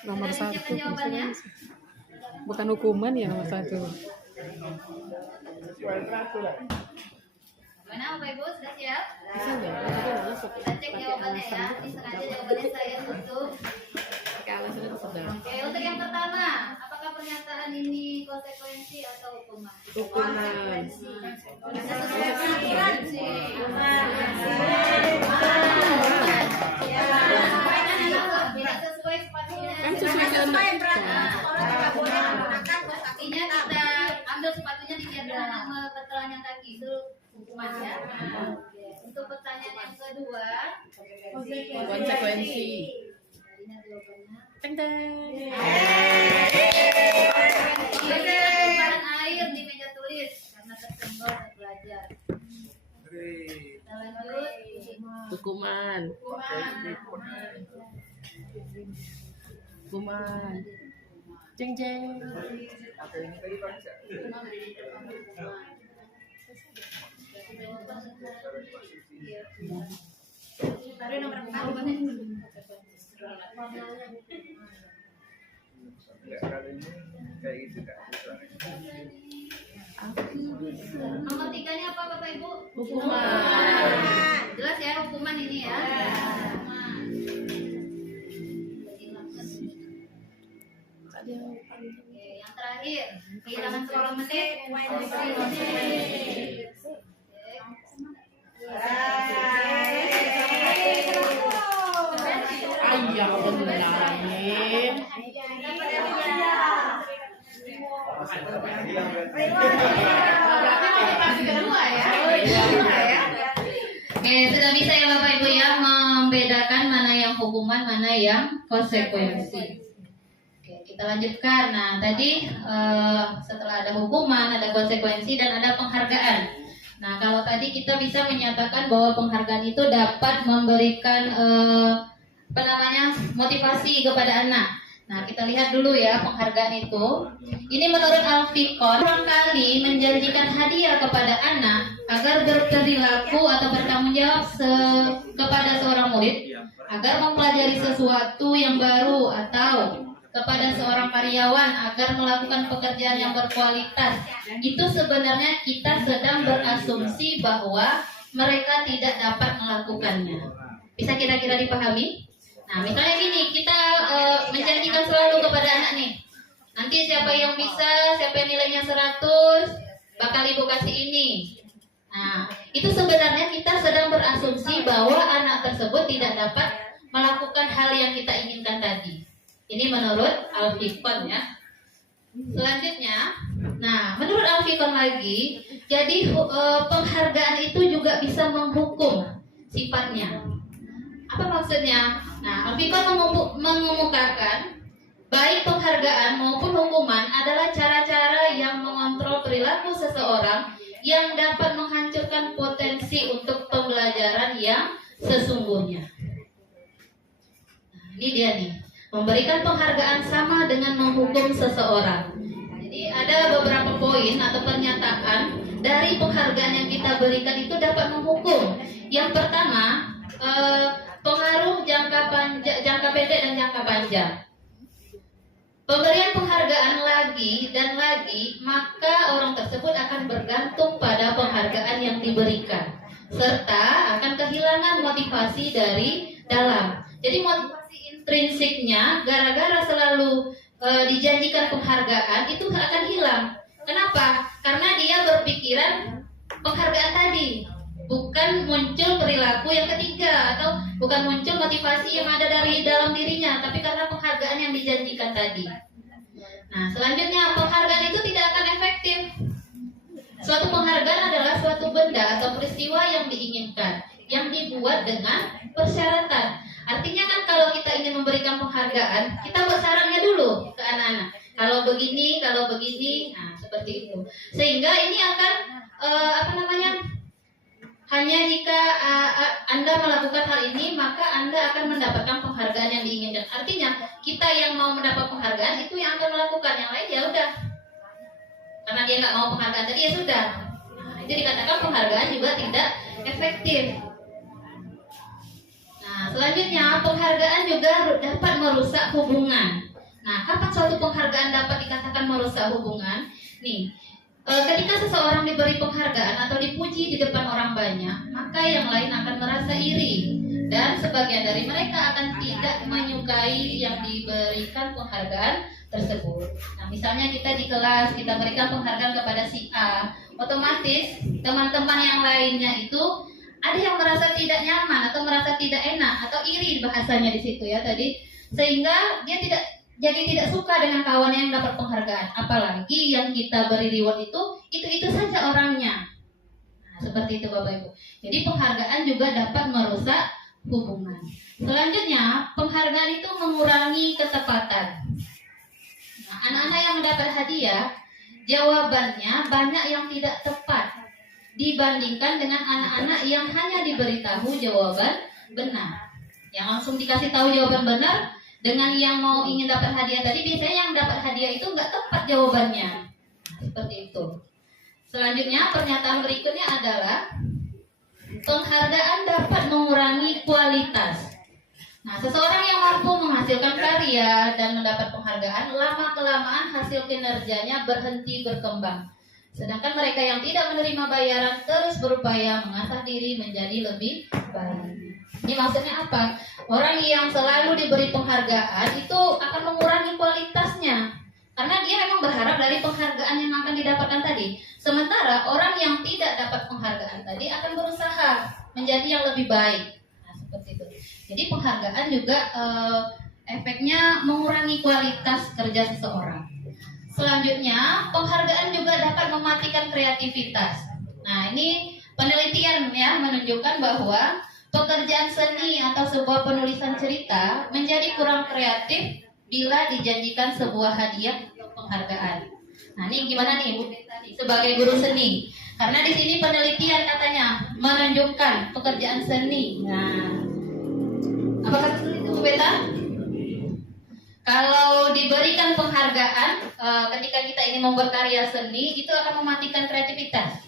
Nomor 1 jawabannya. bukan hukuman ya, nomor 1. Mana Bapak Ibu sudah siap? Kita cek jawabannya ya. Ini sengaja jawabannya saya tutup. Oke, untuk yang pertama, apakah pernyataan ini konsekuensi atau hukuman? Hukuman. Bisa sesuai peraturan sih. Tidak sesuai sepatunya. Kan sesuai dengan Artinya kita ambil sepatunya dibiarkan anak bertelanjang kaki, itu hukuman ya. Oke. Untuk pertanyaan yang kedua, konsekuensi. Teng teng. belajar. Kita lanjut. Hukuman. Jeng jeng. Nomor 3-nya apa Bapak Ibu? Hukuman. Jelas ya hukuman ini ya. Oke, yang terakhir, kehilangan 10 menit. Ayah beneran. Oke, sudah bisa ya Bapak Ibu ya membedakan mana yang hukuman, mana yang konsekuensi. Oke, kita lanjutkan. Nah, tadi setelah ada hukuman, ada konsekuensi, dan ada penghargaan. Nah, kalau tadi kita bisa menyatakan bahwa penghargaan itu dapat memberikan motivasi kepada anak. Nah, kita lihat dulu ya penghargaan itu. Ini menurut Al-Fiqh, barangkali menjanjikan hadiah kepada anak agar berperilaku atau bertanggung jawab kepada seorang murid, agar mempelajari sesuatu yang baru, atau kepada seorang karyawan agar melakukan pekerjaan yang berkualitas. Itu sebenarnya kita sedang berasumsi bahwa mereka tidak dapat melakukannya. Bisa kira-kira dipahami? Nah, misalnya gini, kita menjanjikan selalu kepada anak nih, nanti siapa yang bisa, siapa yang nilainya 100, bakal ibu kasih ini. Nah, itu sebenarnya kita sedang berasumsi bahwa anak tersebut tidak dapat melakukan hal yang kita inginkan tadi. Ini menurut Al-Fiqh ya. Selanjutnya, nah menurut Al-Fiqh lagi, jadi penghargaan itu juga bisa menghukum sifatnya. Apa maksudnya? Nah, Al-Fiqh mengemukakan baik penghargaan maupun hukuman adalah cara-cara yang mengontrol perilaku seseorang yang dapat menghancurkan potensi untuk pembelajaran yang sesungguhnya. Nah, ini dia nih. Memberikan penghargaan sama dengan menghukum seseorang. Jadi ada beberapa poin atau pernyataan dari penghargaan yang kita berikan itu dapat menghukum. Yang pertama, pengaruh jangka pendek dan jangka panjang. Pemberian penghargaan lagi dan lagi, maka orang tersebut akan bergantung pada penghargaan yang diberikan, serta akan kehilangan motivasi dari dalam. Jadi motivasi intrinsiknya gara-gara selalu dijanjikan penghargaan itu akan hilang. Kenapa? Karena dia berpikiran penghargaan tadi, bukan muncul perilaku yang ketiga, atau bukan muncul motivasi yang ada dari dalam dirinya, tapi karena penghargaan yang dijanjikan tadi. Nah, selanjutnya penghargaan itu tidak akan efektif. Suatu penghargaan adalah suatu benda atau peristiwa yang diinginkan, yang dibuat dengan persyaratan. Artinya kan kalau kita ingin memberikan penghargaan, kita buat syaratnya dulu ke anak-anak. Kalau begini, nah seperti itu. Sehingga ini akan hanya jika Anda melakukan hal ini, maka Anda akan mendapatkan penghargaan yang diinginkan. Artinya kita yang mau mendapat penghargaan itu yang akan melakukan, yang lain ya udah. Karena dia nggak mau penghargaan tadi ya sudah. Nah, itu dikatakan penghargaan juga tidak efektif. Nah, selanjutnya penghargaan juga dapat merusak hubungan. Nah, kapan suatu penghargaan dapat dikatakan merusak hubungan? Nih, ketika seseorang diberi penghargaan atau dipuji di depan orang banyak, maka yang lain akan merasa iri, dan sebagian dari mereka akan tidak menyukai yang diberikan penghargaan tersebut. Nah, misalnya kita di kelas, kita berikan penghargaan kepada si A, otomatis teman-teman yang lainnya itu ada yang merasa tidak nyaman atau merasa tidak enak atau iri bahasanya di situ ya tadi, sehingga dia tidak suka dengan kawannya yang dapat penghargaan. Apalagi yang kita beri reward itu saja orangnya. Nah, seperti itu Bapak Ibu. Jadi penghargaan juga dapat merusak hubungan. Selanjutnya, penghargaan itu mengurangi ketepatan. Nah, anak-anak yang mendapat hadiah, jawabannya banyak yang tidak tepat. dibandingkan dengan anak-anak yang hanya diberitahu jawaban benar. Yang langsung dikasih tahu jawaban benar dengan yang mau ingin dapat hadiah tadi, biasanya yang dapat hadiah itu nggak tepat jawabannya. Nah, seperti itu. Selanjutnya pernyataan berikutnya adalah penghargaan dapat mengurangi kualitas. Nah, seseorang yang mampu menghasilkan karya dan mendapat penghargaan, lama-kelamaan hasil kinerjanya berhenti berkembang. Sedangkan mereka yang tidak menerima bayaran terus berupaya mengasah diri menjadi lebih baik. Ini maksudnya apa? Orang yang selalu diberi penghargaan itu akan mengurangi kualitasnya. Karena dia memang berharap dari penghargaan yang akan didapatkan tadi. Sementara orang yang tidak dapat penghargaan tadi akan berusaha menjadi yang lebih baik. Nah, seperti itu. Jadi penghargaan juga efeknya mengurangi kualitas kerja seseorang. Selanjutnya, penghargaan juga dapat mematikan kreativitas. Nah, ini penelitian ya menunjukkan bahwa pekerjaan seni atau sebuah penulisan cerita menjadi kurang kreatif bila dijanjikan sebuah hadiah atau penghargaan. Nah, ini gimana nih Bu Beta sebagai guru seni? Karena di sini penelitian katanya menunjukkan pekerjaan seni. Nah, apakah itu Bu Beta? Kalau diberikan penghargaan ketika kita ini membuat karya seni, itu akan mematikan kreativitas.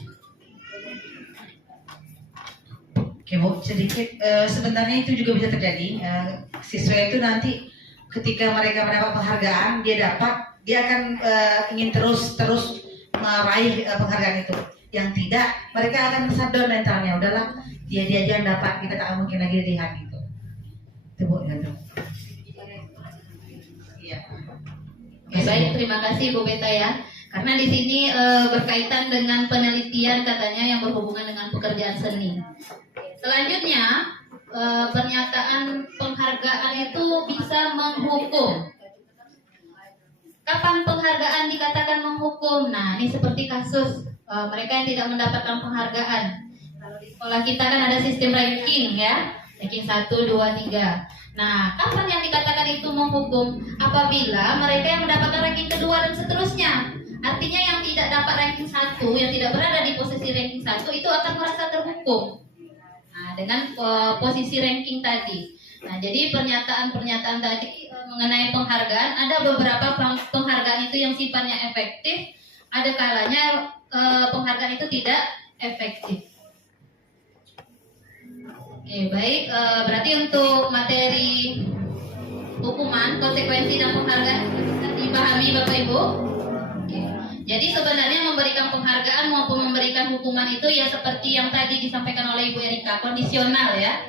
Oke Bu, sedikit sebenarnya itu juga bisa terjadi. Siswa itu nanti ketika mereka mendapat penghargaan, dia akan ingin terus meraih penghargaan itu. Yang tidak, mereka akan shutdown mentalnya. Udahlah, dia aja yang dapat, kita tak mungkin lagi lihat gitu. Itu Bu, gitu. Iya. Baik, terima kasih Bu Beta ya. Karena di sini berkaitan dengan penelitian katanya yang berhubungan dengan pekerjaan seni. Selanjutnya, pernyataan penghargaan itu bisa menghukum. Kapan penghargaan dikatakan menghukum? Nah, ini seperti kasus mereka yang tidak mendapatkan penghargaan. Kalau di sekolah kita kan ada sistem ranking ya, ranking 1, 2, 3. Nah, kapan yang dikatakan itu menghukum? Apabila mereka yang mendapatkan ranking kedua dan seterusnya. Artinya yang tidak dapat ranking 1, yang tidak berada di posisi ranking 1 itu akan merasa terhukum. Nah, dengan posisi ranking tadi. Nah, jadi pernyataan-pernyataan tadi mengenai penghargaan, ada beberapa penghargaan itu yang sifatnya efektif, ada kalanya penghargaan itu tidak efektif. Oke, baik. Berarti untuk materi hukuman, konsekuensi dan penghargaan bisa dipahami Bapak Ibu. Oke. Jadi sebenarnya memberikan penghargaan maupun memberikan hukuman itu ya seperti yang tadi disampaikan oleh Ibu Erika, kondisional ya.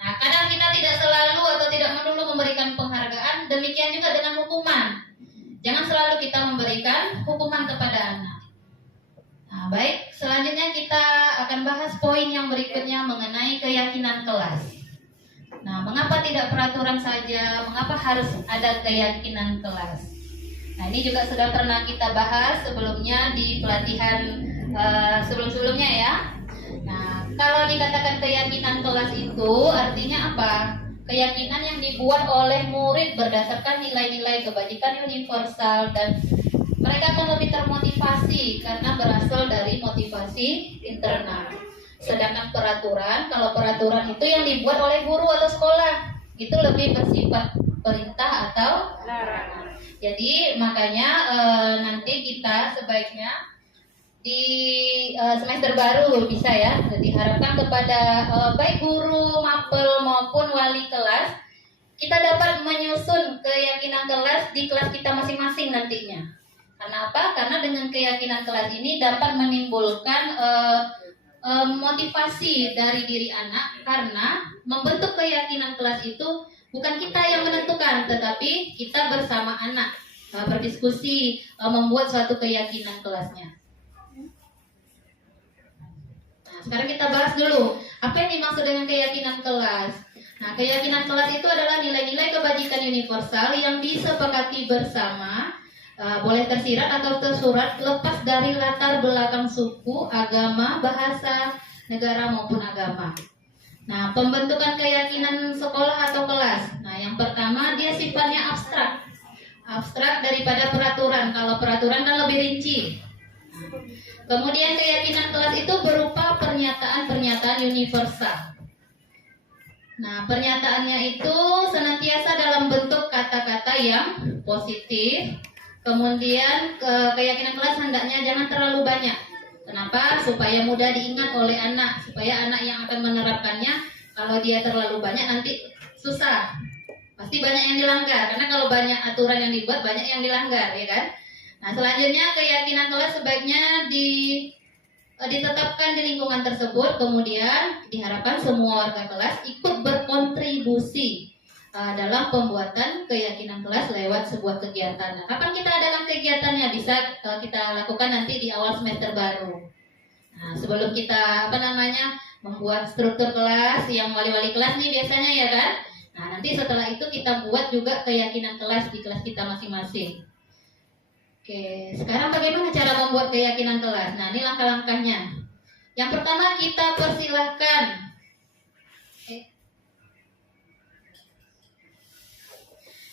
Nah, kadang kita tidak selalu atau tidak melulu memberikan penghargaan, demikian juga dengan hukuman. Jangan selalu kita memberikan hukuman kepada anak. Nah, baik, selanjutnya kita akan bahas poin yang berikutnya mengenai keyakinan kelas. Nah, mengapa tidak peraturan saja? Mengapa harus ada keyakinan kelas? Nah, ini juga sudah pernah kita bahas sebelumnya di pelatihan sebelum-sebelumnya ya. Nah, kalau dikatakan keyakinan kelas itu artinya apa? Keyakinan yang dibuat oleh murid berdasarkan nilai-nilai kebajikan universal dan mereka akan lebih termotivasi karena berasal dari motivasi internal. Sedangkan peraturan, kalau peraturan itu yang dibuat oleh guru atau sekolah, itu lebih bersifat perintah atau larangan. Jadi makanya nanti kita sebaiknya di semester baru bisa ya, diharapkan kepada baik guru, mapel maupun wali kelas, kita dapat menyusun keyakinan kelas di kelas kita masing-masing nantinya. Karena apa? Karena dengan keyakinan kelas ini dapat menimbulkan motivasi dari diri anak, karena membentuk keyakinan kelas itu bukan kita yang menentukan, tetapi kita bersama anak berdiskusi membuat suatu keyakinan kelasnya. Nah, sekarang kita bahas dulu apa yang dimaksud dengan keyakinan kelas. Nah, keyakinan kelas itu adalah nilai-nilai kebajikan universal yang disepakati bersama, boleh tersirat atau tersurat lepas dari latar belakang suku, agama, bahasa, negara maupun agama. Nah, pembentukan keyakinan sekolah atau kelas. Nah, yang pertama dia sifatnya abstrak. Abstrak daripada peraturan. Kalau peraturan kan lebih rinci. Kemudian keyakinan kelas itu berupa pernyataan-pernyataan universal. Nah, pernyataannya itu senantiasa dalam bentuk kata-kata yang positif. Kemudian keyakinan kelas hendaknya jangan terlalu banyak. Kenapa? Supaya mudah diingat oleh anak, supaya anak yang akan menerapkannya, kalau dia terlalu banyak nanti susah. Pasti banyak yang dilanggar, karena kalau banyak aturan yang dibuat, banyak yang dilanggar, ya kan? Nah, selanjutnya keyakinan kelas sebaiknya ditetapkan di lingkungan tersebut. Kemudian diharapkan semua warga kelas ikut berkontribusi dalam pembuatan keyakinan kelas lewat sebuah kegiatan. Nah, kapan kita adakan kegiatannya? Bisa kita lakukan nanti di awal semester baru. Nah, sebelum kita membuat struktur kelas yang wali-wali kelas nih biasanya, ya kan? Nah, nanti setelah itu kita buat juga keyakinan kelas di kelas kita masing-masing. Oke, sekarang bagaimana cara membuat keyakinan kelas? Nah, ini langkah-langkahnya. Yang pertama, kita persilahkan.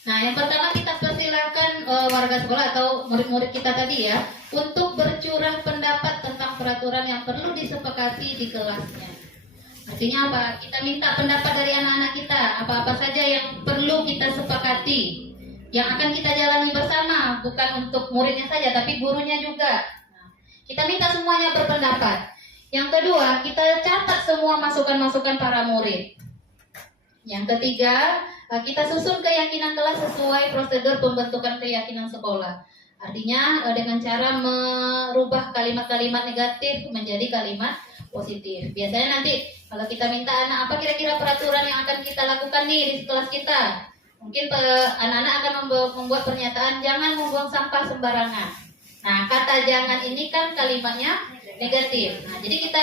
Nah, yang pertama kita persilahkan warga sekolah atau murid-murid kita tadi ya, untuk bercurah pendapat tentang peraturan yang perlu disepakati di kelasnya. Artinya apa? Kita minta pendapat dari anak-anak kita, apa-apa saja yang perlu kita sepakati, yang akan kita jalani bersama, bukan untuk muridnya saja, tapi gurunya juga. Nah, kita minta semuanya berpendapat. Yang kedua, kita catat semua masukan-masukan para murid. Yang ketiga, kita susun keyakinan kelas sesuai prosedur pembentukan keyakinan sekolah. Artinya dengan cara merubah kalimat-kalimat negatif menjadi kalimat positif. Biasanya nanti kalau kita minta anak, apa kira-kira peraturan yang akan kita lakukan nih di kelas kita? Mungkin anak-anak akan membuat pernyataan, jangan membuang sampah sembarangan. Nah, kata jangan ini kan kalimatnya negatif. Nah, jadi kita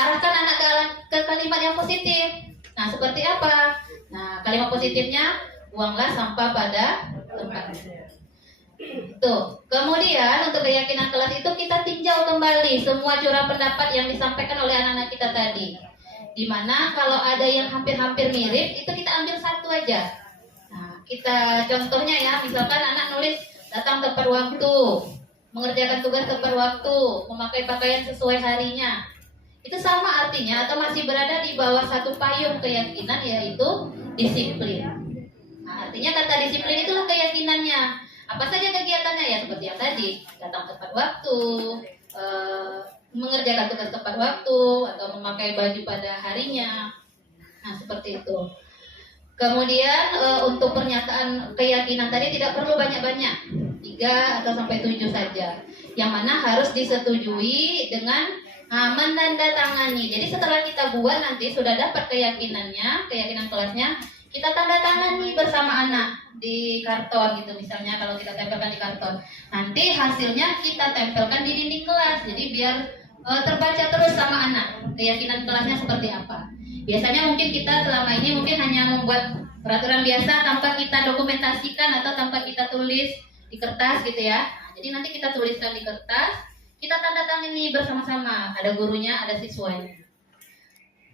arahkan anak ke kalimat yang positif. Nah, seperti apa? Nah, kalimat positifnya, buanglah sampah pada tempatnya. Tuh. Kemudian untuk keyakinan kelas itu kita tinjau kembali semua curah pendapat yang disampaikan oleh anak-anak kita tadi. Dimana kalau ada yang hampir-hampir mirip, itu kita ambil satu aja. Nah, kita contohnya ya, misalkan anak nulis datang tepat waktu, mengerjakan tugas tepat waktu, memakai pakaian sesuai harinya. Itu sama artinya atau masih berada di bawah satu payung keyakinan, yaitu disiplin. Nah, artinya kata disiplin itulah keyakinannya. Apa saja kegiatannya ya, seperti yang tadi, datang tepat waktu, mengerjakan tugas tepat waktu, atau memakai baju pada harinya. Nah, seperti itu. Kemudian untuk pernyataan keyakinan tadi tidak perlu banyak-banyak, 3 atau sampai 7 saja, yang mana harus disetujui dengan menandatangani. Jadi setelah kita buat nanti sudah dapat keyakinannya, keyakinan kelasnya, kita tanda tangani bersama anak di karton gitu, misalnya kalau kita tempelkan di karton. Nanti hasilnya kita tempelkan di dinding kelas. Jadi biar terbaca terus sama anak keyakinan kelasnya seperti apa. Biasanya mungkin kita selama ini mungkin hanya membuat peraturan biasa tanpa kita dokumentasikan atau tanpa kita tulis di kertas gitu ya. Nah, jadi nanti kita tuliskan di kertas, kita tanda tangani bersama-sama. Ada gurunya, ada siswanya.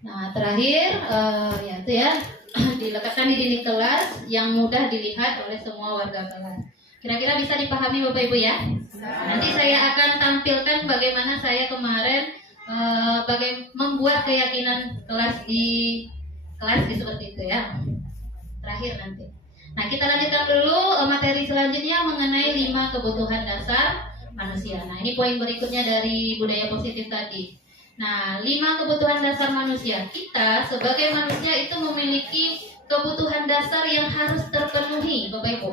Nah, terakhir ya itu ya, diletakkan di dinding kelas yang mudah dilihat oleh semua warga kelas. Kira-kira bisa dipahami Bapak Ibu ya? Nanti saya akan tampilkan bagaimana saya kemarin membuat keyakinan kelas di seperti itu ya. Terakhir nanti. Nah, kita lanjutkan dulu materi selanjutnya mengenai 5 kebutuhan dasar manusia. Nah, ini poin berikutnya dari budaya positif tadi. Nah, 5 kebutuhan dasar manusia. Kita sebagai manusia itu memiliki kebutuhan dasar yang harus terpenuhi, Bapak Ibu.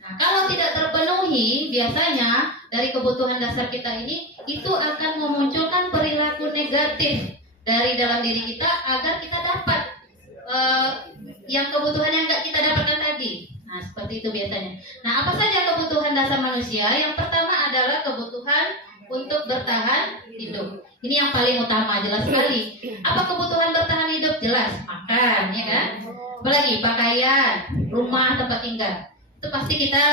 Nah, kalau tidak terpenuhi, biasanya dari kebutuhan dasar kita ini itu akan memunculkan perilaku negatif dari dalam diri kita agar kita dapat yang kebutuhan yang nggak kita dapatkan tadi. Nah, seperti itu biasanya. Nah, apa saja kebutuhan dasar manusia? Yang pertama adalah kebutuhan untuk bertahan hidup. Ini yang paling utama, jelas sekali. Apa kebutuhan bertahan hidup? Jelas, makan, ya kan? Apalagi pakaian, rumah, tempat tinggal. Itu pasti kita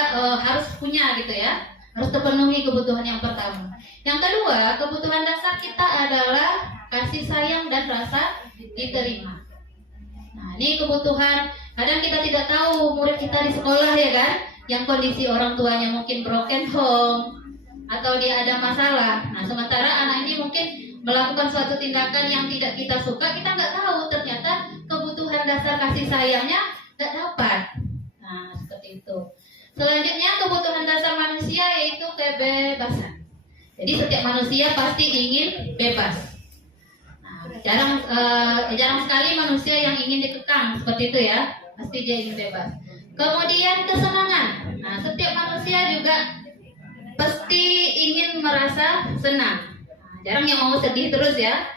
harus punya gitu ya. Harus terpenuhi kebutuhan yang pertama. Yang kedua, kebutuhan dasar kita adalah kasih sayang dan rasa diterima. Nah, ini kebutuhan. Kadang kita tidak tahu murid kita di sekolah ya kan, yang kondisi orang tuanya mungkin broken home, atau dia ada masalah. Nah, sementara anak ini mungkin melakukan suatu tindakan yang tidak kita suka, kita nggak tahu ternyata kebutuhan dasar kasih sayangnya nggak dapat. Nah, seperti itu. Selanjutnya kebutuhan dasar manusia yaitu kebebasan. Jadi setiap manusia pasti ingin bebas. Nah, jarang sekali manusia yang ingin dikekang seperti itu ya. Pasti dia ingin bebas. Kemudian kesenangan. Nah, setiap manusia juga pasti ingin merasa senang. Nah, jarang yang mau sedih terus ya.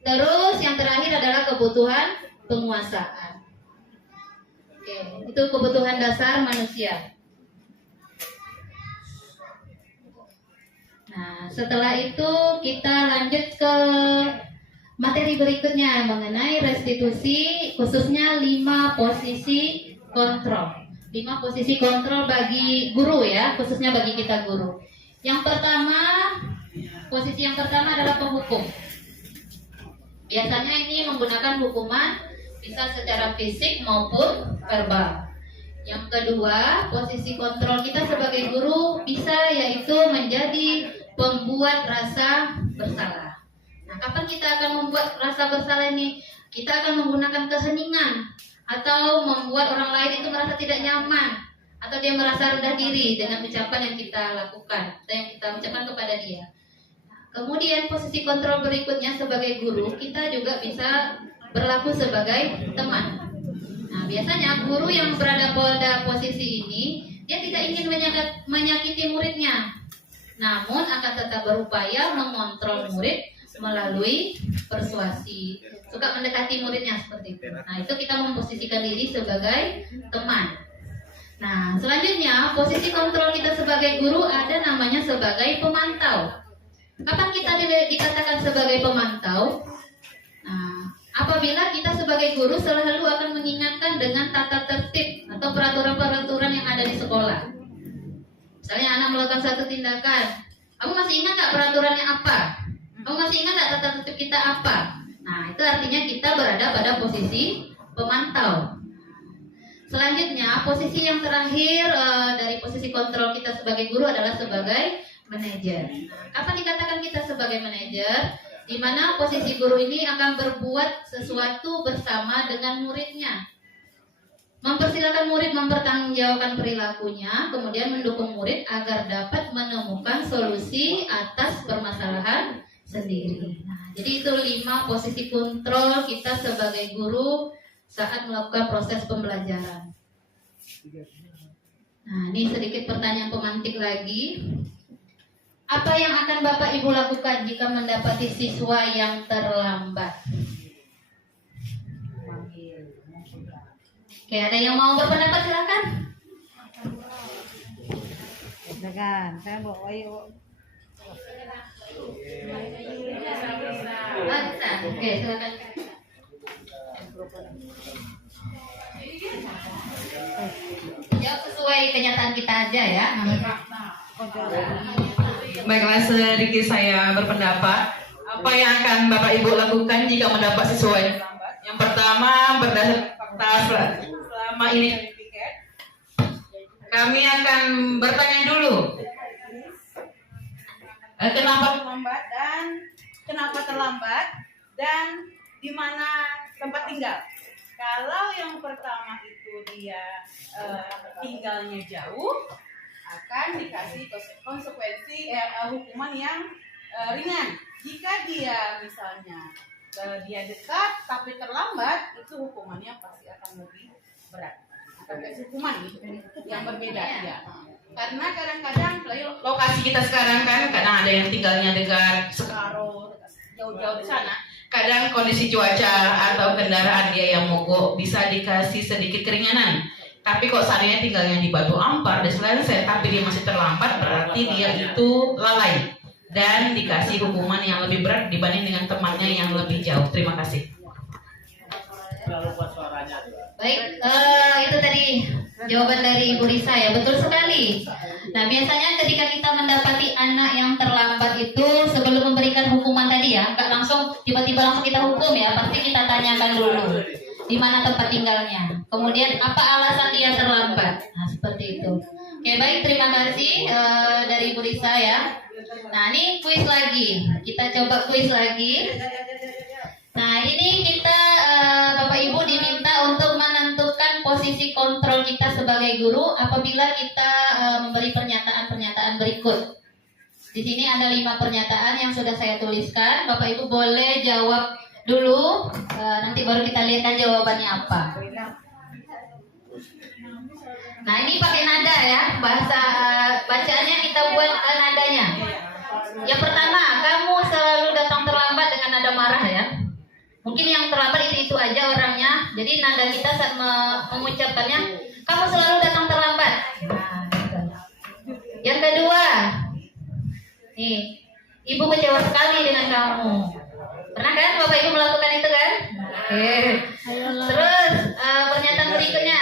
Terus yang terakhir adalah kebutuhan penguasaan. Oke, itu kebutuhan dasar manusia. Nah, setelah itu kita lanjut ke materi berikutnya mengenai restitusi, khususnya 5 posisi kontrol. 5 posisi kontrol bagi guru ya, khususnya bagi kita guru. Yang pertama, posisi yang pertama adalah penghukum. Biasanya ini menggunakan hukuman bisa secara fisik maupun verbal. Yang kedua, posisi kontrol kita sebagai guru bisa yaitu menjadi pembuat rasa bersalah. Nah, kapan kita akan membuat rasa bersalah ini? Kita akan menggunakan keheningan atau membuat orang lain itu merasa tidak nyaman atau dia merasa rendah diri dengan ucapan yang kita lakukan atau yang kita ucapkan kepada dia. Nah, kemudian posisi kontrol berikutnya sebagai guru, kita juga bisa berlaku sebagai teman. Nah, biasanya guru yang berada pada posisi ini dia tidak ingin menyakiti muridnya, namun akan tetap berupaya mengontrol murid melalui persuasi, suka mendekati muridnya seperti itu. Nah, itu kita memposisikan diri sebagai teman. Nah, selanjutnya posisi kontrol kita sebagai guru ada namanya sebagai pemantau. Kapan kita dikatakan sebagai pemantau? Nah, apabila kita sebagai guru selalu akan mengingatkan dengan tata tertib atau peraturan-peraturan yang ada di sekolah. Misalnya anak melakukan satu tindakan, kamu masih ingat nggak peraturannya apa? Kamu masih ingat nggak tata tertib kita apa? Nah, itu artinya kita berada pada posisi pemantau. Selanjutnya, posisi yang terakhir dari posisi kontrol kita sebagai guru adalah sebagai manajer. Nah, kapan dikatakan kita sebagai manajer? Di mana posisi guru ini akan berbuat sesuatu bersama dengan muridnya. Mempersilakan murid mempertanggungjawabkan perilakunya, kemudian mendukung murid agar dapat menemukan solusi atas permasalahan sendiri. Nah, jadi itu 5 posisi kontrol kita sebagai guru saat melakukan proses pembelajaran. Nah, ini sedikit pertanyaan pemantik lagi. Apa yang akan Bapak Ibu lakukan jika mendapati siswa yang terlambat? Oke, ada yang mau berpendapat silakan. Silakan, saya bawa ayo. Oke, silakan. Jawab sesuai kenyataan kita aja ya. Baiklah, sedikit saya berpendapat. Apa yang akan Bapak Ibu lakukan jika mendapat siswa yang terlambat? Yang pertama, berdasarkan fakta selama ini kami akan bertanya dulu kenapa terlambat dan di mana tempat tinggal. Kalau yang pertama itu dia tinggalnya jauh, akan dikasih konsekuensi hukuman yang ringan. Jika dia misalnya dia dekat tapi terlambat, itu hukumannya pasti akan lebih berat. Akan kasih hukuman yang berbeda ya. Karena kadang-kadang lokasi kita sekarang kan kadang ada yang tinggalnya dekat Sekarang jauh-jauh di sana. Kadang kondisi cuaca atau kendaraan dia yang mogok bisa dikasih sedikit keringanan. Tapi kok seandainya tinggalnya di Batu Ampar, di Selensai, tapi dia masih terlambat, berarti dia itu lalai dan dikasih hukuman yang lebih berat dibanding dengan temannya yang lebih jauh. Terima kasih. Baik, itu tadi jawaban dari Ibu Risa ya, betul sekali. Nah, biasanya ketika kita mendapati anak yang terlambat itu sebelum memberikan hukuman tadi ya, nggak langsung tiba-tiba langsung kita hukum ya, pasti kita tanyakan dulu di mana tempat tinggalnya. Kemudian apa alasan dia terlambat? Nah, seperti itu. Oke, baik, terima kasih dari Bu Risa ya. Nah, ini kuis lagi. Kita coba kuis lagi. Nah, ini kita Bapak Ibu diminta untuk menentukan posisi kontrol kita sebagai guru apabila kita memberi pernyataan-pernyataan berikut. Di sini ada 5 pernyataan yang sudah saya tuliskan. Bapak Ibu boleh jawab dulu, nanti baru kita lihat jawabannya apa. Nah, ini pakai nada ya, bahasa bacaannya kita buat nadanya. Yang pertama, kamu selalu datang terlambat dengan nada marah ya. Mungkin yang terlambat itu aja orangnya. Jadi nada kita saat mengucapkannya, kamu selalu datang terlambat. Nah, gitu. Yang kedua, nih, ibu kecewa sekali dengan kamu. Pernah kan Bapak Ibu melakukan itu kan? Oke. Terus pernyataan berikutnya,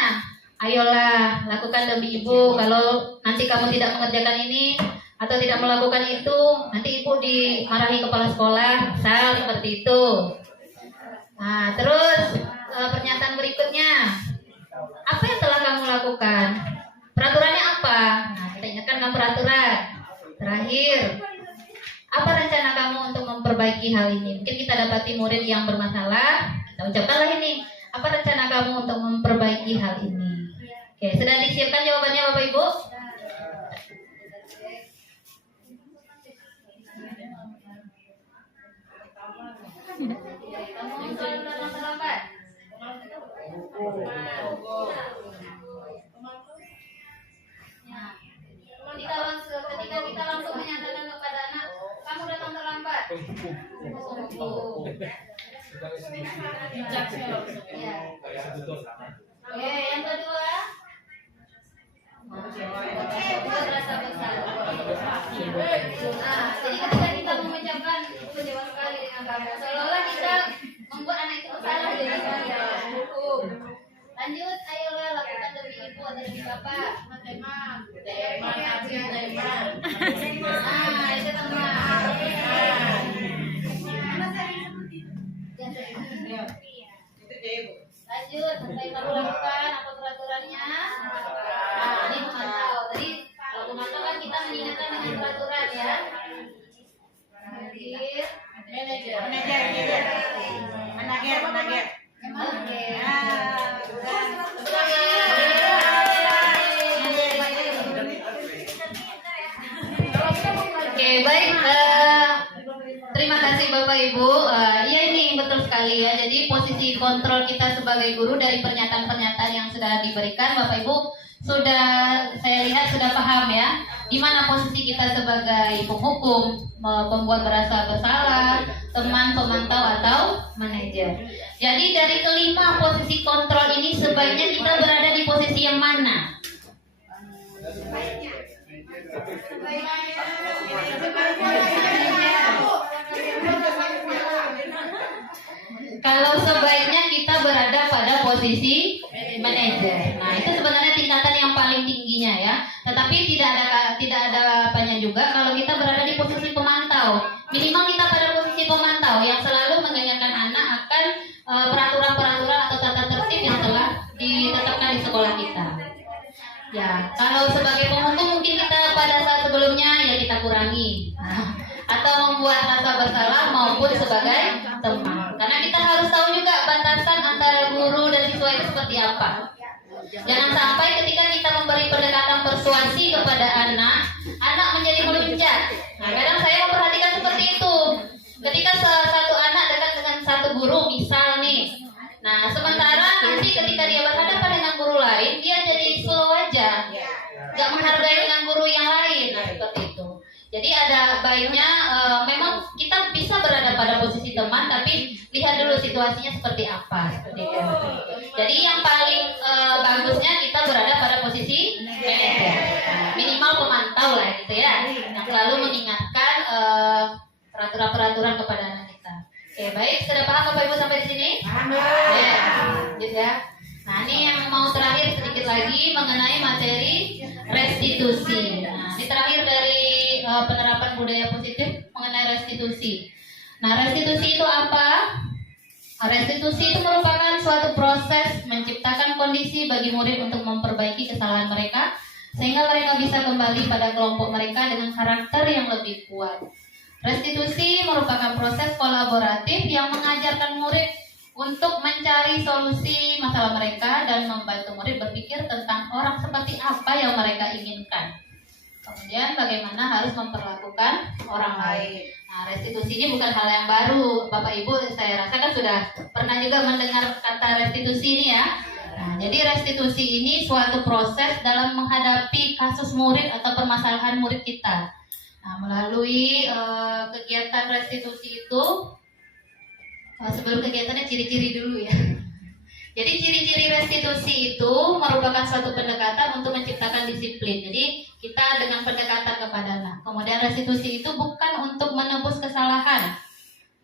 ayolah lakukan demi ibu. Kalau nanti kamu tidak mengerjakan ini atau tidak melakukan itu, nanti ibu dimarahi kepala sekolah. Misal seperti itu. Nah, terus pernyataan berikutnya, apa yang telah kamu lakukan? Peraturannya apa? Nah, kita ingatkan kamu peraturan. Terakhir, apa rencana kamu untuk memperbaiki hal ini? Mungkin kita dapati murid yang bermasalah, kita ucapkanlah ini. Apa rencana kamu untuk memperbaiki hal ini? Oke, sudah disiapkan jawabannya Bapak Ibu? Kamu selalu datang terlambat. Ketika kita langsung menyatakan kepada anak, kamu datang terlambat. Oke, yang kedua. Rasa besar. Nah, jadi ketika kita mengucapkan kecewa sekali dengan kamu, seolah-olah kita membuat anak itu salah jadi hukum. Lanjut, ayolah lakukan demi ibu atau demi bapak. Tema. Nah, itu tema. Lanjut, sampai kamu lakukan apa peraturannya. Nah, ini memantau. Tadi kalau memantau kan kita mengingatkan dengan peraturan ya. Hadir. Manager. Oke. Oke, baik. Terima kasih Bapak Ibu. Ya ini betul sekali ya. Jadi posisi kontrol kita sebagai guru dari pernyataan-pernyataan yang sudah diberikan, Bapak Ibu sudah saya lihat sudah paham ya. Di mana posisi kita sebagai penghukum, pembuat merasa bersalah, teman, pemantau atau manajer. Jadi dari kelima posisi kontrol ini sebaiknya kita berada di posisi yang mana? Kalau sebaiknya kita berada pada posisi manajer. Nah, itu sebenarnya tingkatan yang paling tingginya ya. Tetapi tidak ada apanya juga kalau kita berada di posisi pemantau. Minimal kita pada posisi pemantau yang selalu mengingatkan anak akan peraturan-peraturan atau tata tertib yang telah ditetapkan di sekolah kita. Ya, kalau sebagai penghukum mungkin kita pada saat sebelumnya ya kita kurangi. Atau membuat rasa bersalah maupun sebagai teman. Karena kita harus tahu juga batasan antara guru dan siswa itu seperti apa. Jangan sampai ketika kita memberi pendekatan persuasi kepada anak menjadi melunjak. Nah, kadang saya memperhatikan seperti itu. Ketika salah satu anak dekat dengan satu guru, misal nih. Nah, sementara nanti ketika dia berhadapan dengan guru lain, dia jadi slow aja. Gak menghargai dengan guru yang lain. Nah, seperti itu. Jadi ada baiknya memang kita bisa berada pada posisi teman, tapi lihat dulu situasinya seperti apa. Seperti itu. Jadi yang paling bagusnya kita berada pada posisi manajer, minimal pemantau lah gitu ya, yang selalu mengingatkan peraturan-peraturan kepada anak kita. Oke, baik, sudah paham Bapak Ibu sampai di sini? Ya, gitu ya. Nah, ini yang mau terakhir sedikit lagi mengenai materi restitusi. Nah, ini terakhir dari penerapan budaya positif mengenai restitusi. Nah, restitusi itu apa? Restitusi itu merupakan suatu proses menciptakan kondisi bagi murid untuk memperbaiki kesalahan mereka sehingga mereka bisa kembali pada kelompok mereka dengan karakter yang lebih kuat. Restitusi merupakan proses kolaboratif yang mengajarkan murid untuk mencari solusi masalah mereka dan membantu murid berpikir tentang orang seperti apa yang mereka inginkan. Kemudian bagaimana harus memperlakukan orang lain. Nah, restitusi ini bukan hal yang baru. Bapak Ibu saya rasa kan sudah pernah juga mendengar kata restitusi ini ya. Nah, jadi restitusi ini suatu proses dalam menghadapi kasus murid atau permasalahan murid kita. Nah, melalui kegiatan restitusi itu, sebelum kegiatannya ciri-ciri dulu ya. Jadi ciri-ciri restitusi itu merupakan suatu pendekatan untuk menciptakan disiplin. Jadi kita dengan pendekatan kepada anak. Kemudian restitusi itu bukan untuk menebus kesalahan,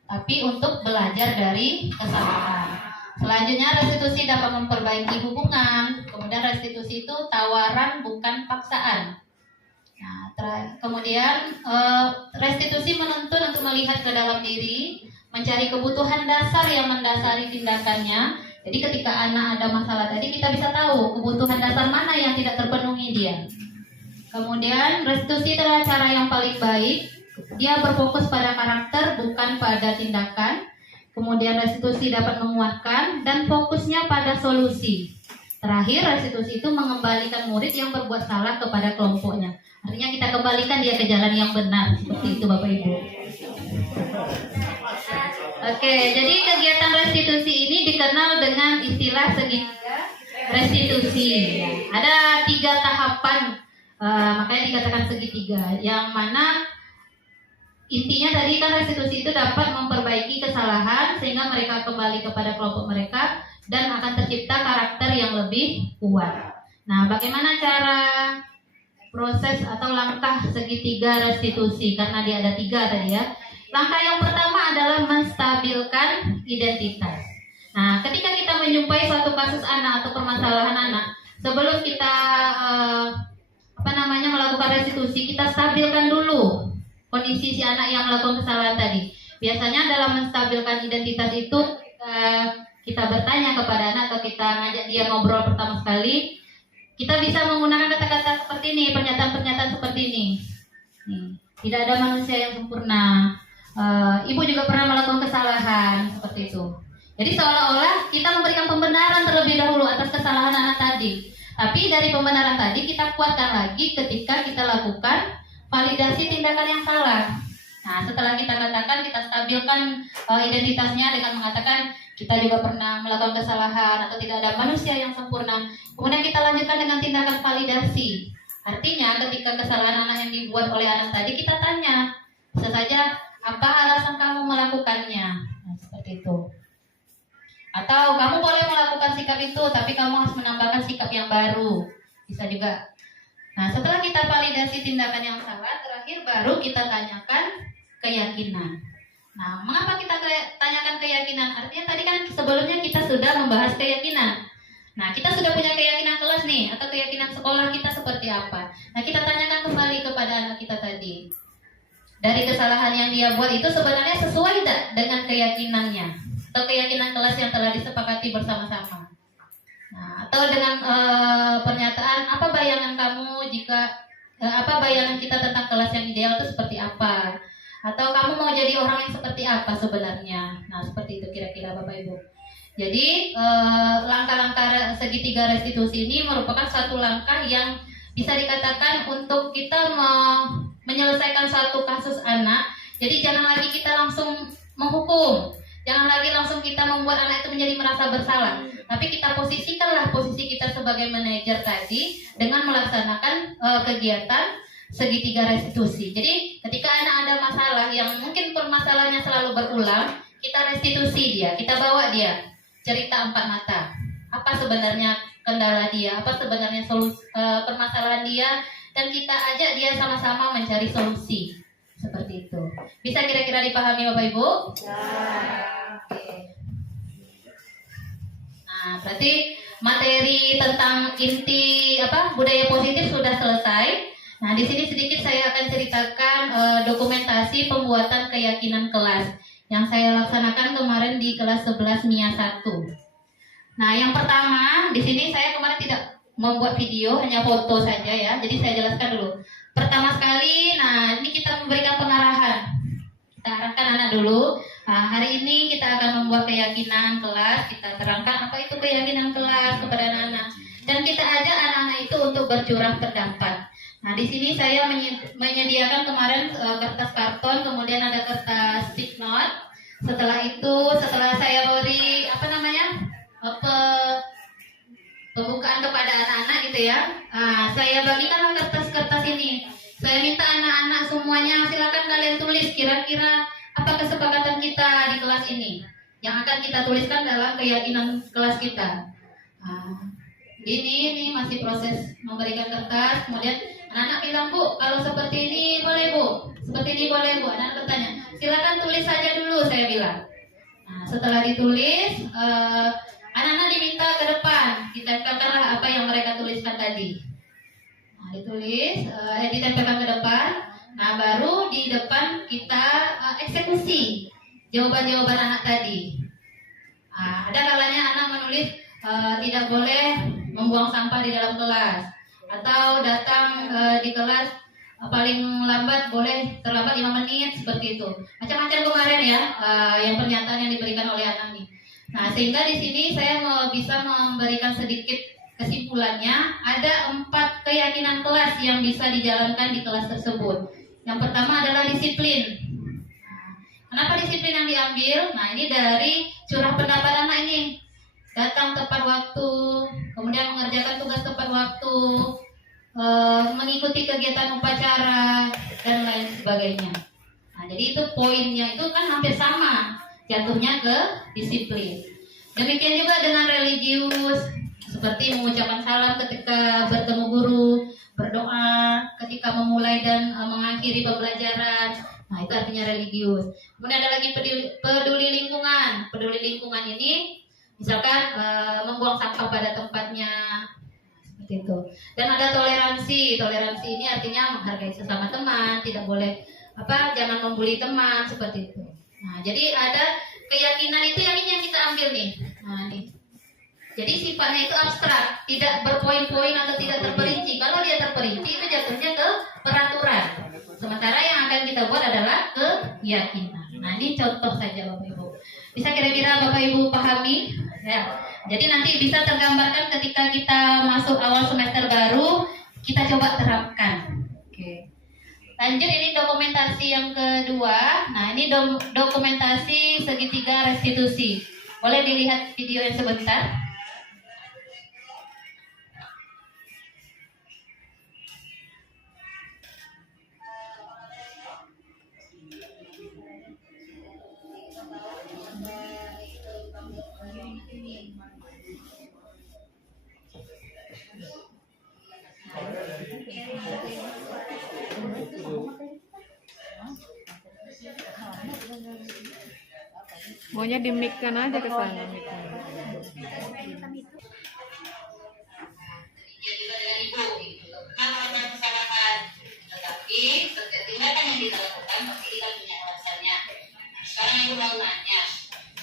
tapi untuk belajar dari kesalahan. Selanjutnya restitusi dapat memperbaiki hubungan. Kemudian restitusi itu tawaran bukan paksaan. Nah, kemudian restitusi menuntun untuk melihat ke dalam diri, mencari kebutuhan dasar yang mendasari tindakannya. Jadi ketika anak ada masalah tadi, kita bisa tahu kebutuhan dasar mana yang tidak terpenuhi dia. Kemudian restitusi adalah cara yang paling baik. Dia berfokus pada karakter bukan pada tindakan. Kemudian restitusi dapat menguatkan dan fokusnya pada solusi. Terakhir, restitusi itu mengembalikan murid yang berbuat salah kepada kelompoknya. Artinya kita kembalikan dia ke jalan yang benar. Seperti itu Bapak Ibu. Oke, jadi kegiatan restitusi ini dikenal dengan istilah segitiga restitusi. Ada 3 tahapan, makanya dikatakan segitiga. Yang mana intinya tadi kan restitusi itu dapat memperbaiki kesalahan sehingga mereka kembali kepada kelompok mereka dan akan tercipta karakter yang lebih kuat. Nah, bagaimana cara proses atau langkah segitiga restitusi? Karena dia ada 3 tadi ya. Langkah yang pertama adalah menstabilkan identitas. Nah, ketika kita menjumpai suatu kasus anak atau permasalahan anak, sebelum kita melakukan restitusi, kita stabilkan dulu kondisi si anak yang melakukan kesalahan tadi. Biasanya dalam menstabilkan identitas itu kita bertanya kepada anak atau kita ngajak dia ngobrol pertama sekali, kita bisa menggunakan kata-kata seperti ini, pernyataan-pernyataan seperti ini. Tidak ada manusia yang sempurna. Ibu juga pernah melakukan kesalahan seperti itu. Jadi seolah-olah kita memberikan pembenaran terlebih dahulu atas kesalahan anak tadi. Tapi dari pembenaran tadi kita kuatkan lagi ketika kita lakukan validasi tindakan yang salah. Nah, setelah kita katakan, kita stabilkan identitasnya dengan mengatakan kita juga pernah melakukan kesalahan atau tidak ada manusia yang sempurna. Kemudian kita lanjutkan dengan tindakan validasi. Artinya ketika kesalahan anak yang dibuat oleh anak tadi, kita tanya, bisa saja, apa alasan kamu melakukannya? Nah, seperti itu. Atau kamu boleh melakukan sikap itu, tapi kamu harus menambahkan sikap yang baru. Bisa juga. Nah, setelah kita validasi tindakan yang salah, terakhir baru kita tanyakan keyakinan. Nah, mengapa kita tanyakan keyakinan? Artinya tadi kan sebelumnya kita sudah membahas keyakinan. Nah, kita sudah punya keyakinan kelas nih, atau keyakinan sekolah kita seperti apa. Nah, kita tanyakan kembali kepada anak kita tadi. Dari kesalahan yang dia buat itu sebenarnya sesuai tidak dengan keyakinannya atau keyakinan kelas yang telah disepakati bersama-sama. Nah, atau dengan pernyataan apa bayangan kamu apa bayangan kita tentang kelas yang ideal itu seperti apa? Atau kamu mau jadi orang yang seperti apa sebenarnya? Nah, seperti itu kira-kira Bapak Ibu. Jadi langkah-langkah segitiga restitusi ini merupakan satu langkah yang bisa dikatakan untuk kita menyelesaikan suatu kasus anak. Jadi jangan lagi kita langsung menghukum, jangan lagi langsung kita membuat anak itu menjadi merasa bersalah. Tapi kita posisikanlah posisi kita sebagai manajer tadi dengan melaksanakan kegiatan segitiga restitusi. Jadi ketika anak ada masalah yang mungkin permasalahannya selalu berulang, kita restitusi dia, kita bawa dia cerita 4 mata. Apa sebenarnya kendala dia, apa sebenarnya permasalahan dia, dan kita ajak dia sama-sama mencari solusi. Seperti itu. Bisa kira-kira dipahami Bapak Ibu? Ya. Oke. Nah, berarti materi tentang inti budaya positif sudah selesai. Nah, di sini sedikit saya akan ceritakan dokumentasi pembuatan keyakinan kelas yang saya laksanakan kemarin di kelas 11 MIA 1. Nah, yang pertama, di sini saya kemarin tidak membuat video, hanya foto saja ya. Jadi saya jelaskan dulu. Pertama sekali, nah ini kita memberikan pengarahan. Kita arahkan anak dulu. Nah, hari ini kita akan membuat keyakinan kelas. Kita terangkan apa itu keyakinan kelas kepada anak-anak. Dan kita ajak anak-anak itu untuk bercurah pendapat. Nah, di sini saya menyediakan kemarin kertas karton, kemudian ada kertas stick note. Setelah itu, setelah saya beri pembukaan kepada anak-anak gitu ya, saya bagikan kertas-kertas ini. Saya minta anak-anak semuanya silakan kalian tulis kira-kira apa kesepakatan kita di kelas ini yang akan kita tuliskan dalam keyakinan kelas kita. Ini masih proses memberikan kertas. Kemudian anak-anak bilang, Bu, kalau seperti ini boleh Bu, seperti ini boleh Bu. Anak-anak bertanya, silakan tulis saja dulu, saya bilang. Nah, setelah ditulis, anak-anak diminta ke depan, ditempelkanlah apa yang mereka tuliskan tadi. Nah, ditulis, ditempelkan ke depan. Nah, baru di depan kita eksekusi jawaban-jawaban anak tadi. Ada kalanya anak menulis tidak boleh membuang sampah di dalam kelas, atau datang di kelas paling lambat boleh terlambat 5 menit, seperti itu. Macam-macam kemarin ya, yang pernyataan yang diberikan oleh anak nih. Nah, sehingga di sini saya bisa memberikan sedikit kesimpulannya. Ada 4 keyakinan kelas yang bisa dijalankan di kelas tersebut. Yang pertama adalah disiplin. Kenapa disiplin yang diambil? Nah, ini dari curah pendapat anak ini. Datang tepat waktu, kemudian mengerjakan tugas tepat waktu, mengikuti kegiatan upacara, dan lain sebagainya. Nah, jadi itu poinnya itu kan hampir sama, jatuhnya ke disiplin. Demikian juga dengan religius, seperti mengucapkan salam ketika bertemu guru, berdoa ketika memulai dan mengakhiri pembelajaran. Nah, itu artinya religius. Kemudian ada lagi peduli lingkungan. Peduli lingkungan ini misalkan membuang sampah pada tempatnya, seperti itu. Dan ada toleransi. Toleransi ini artinya menghargai sesama teman, tidak boleh jangan membuli teman, seperti itu. Nah, jadi ada keyakinan itu yang ini yang kita ambil nih. Nah, nih. Jadi sifatnya itu abstrak, tidak berpoin-poin atau tidak terperinci. Kalau dia terperinci itu jatuhnya ke peraturan. Sementara yang akan kita buat adalah keyakinan. Nah, ini contoh saja Bapak Ibu. Bisa kira-kira Bapak Ibu pahami? Ya. Jadi nanti bisa tergambarkan ketika kita masuk awal semester baru, kita coba terapkan. Oke. Lanjut, ini dokumentasi yang kedua. Nah, ini dokumentasi segitiga restitusi. Boleh dilihat video yang sebentar. Maunya di mic-kan aja ke sana mic-nya. Ya juga dengan ibu, kalau ada kesalahan, tetapi setiap tindakan yang kita lakukan pasti kita punya alasannya. Sekarang ibu mau nanya,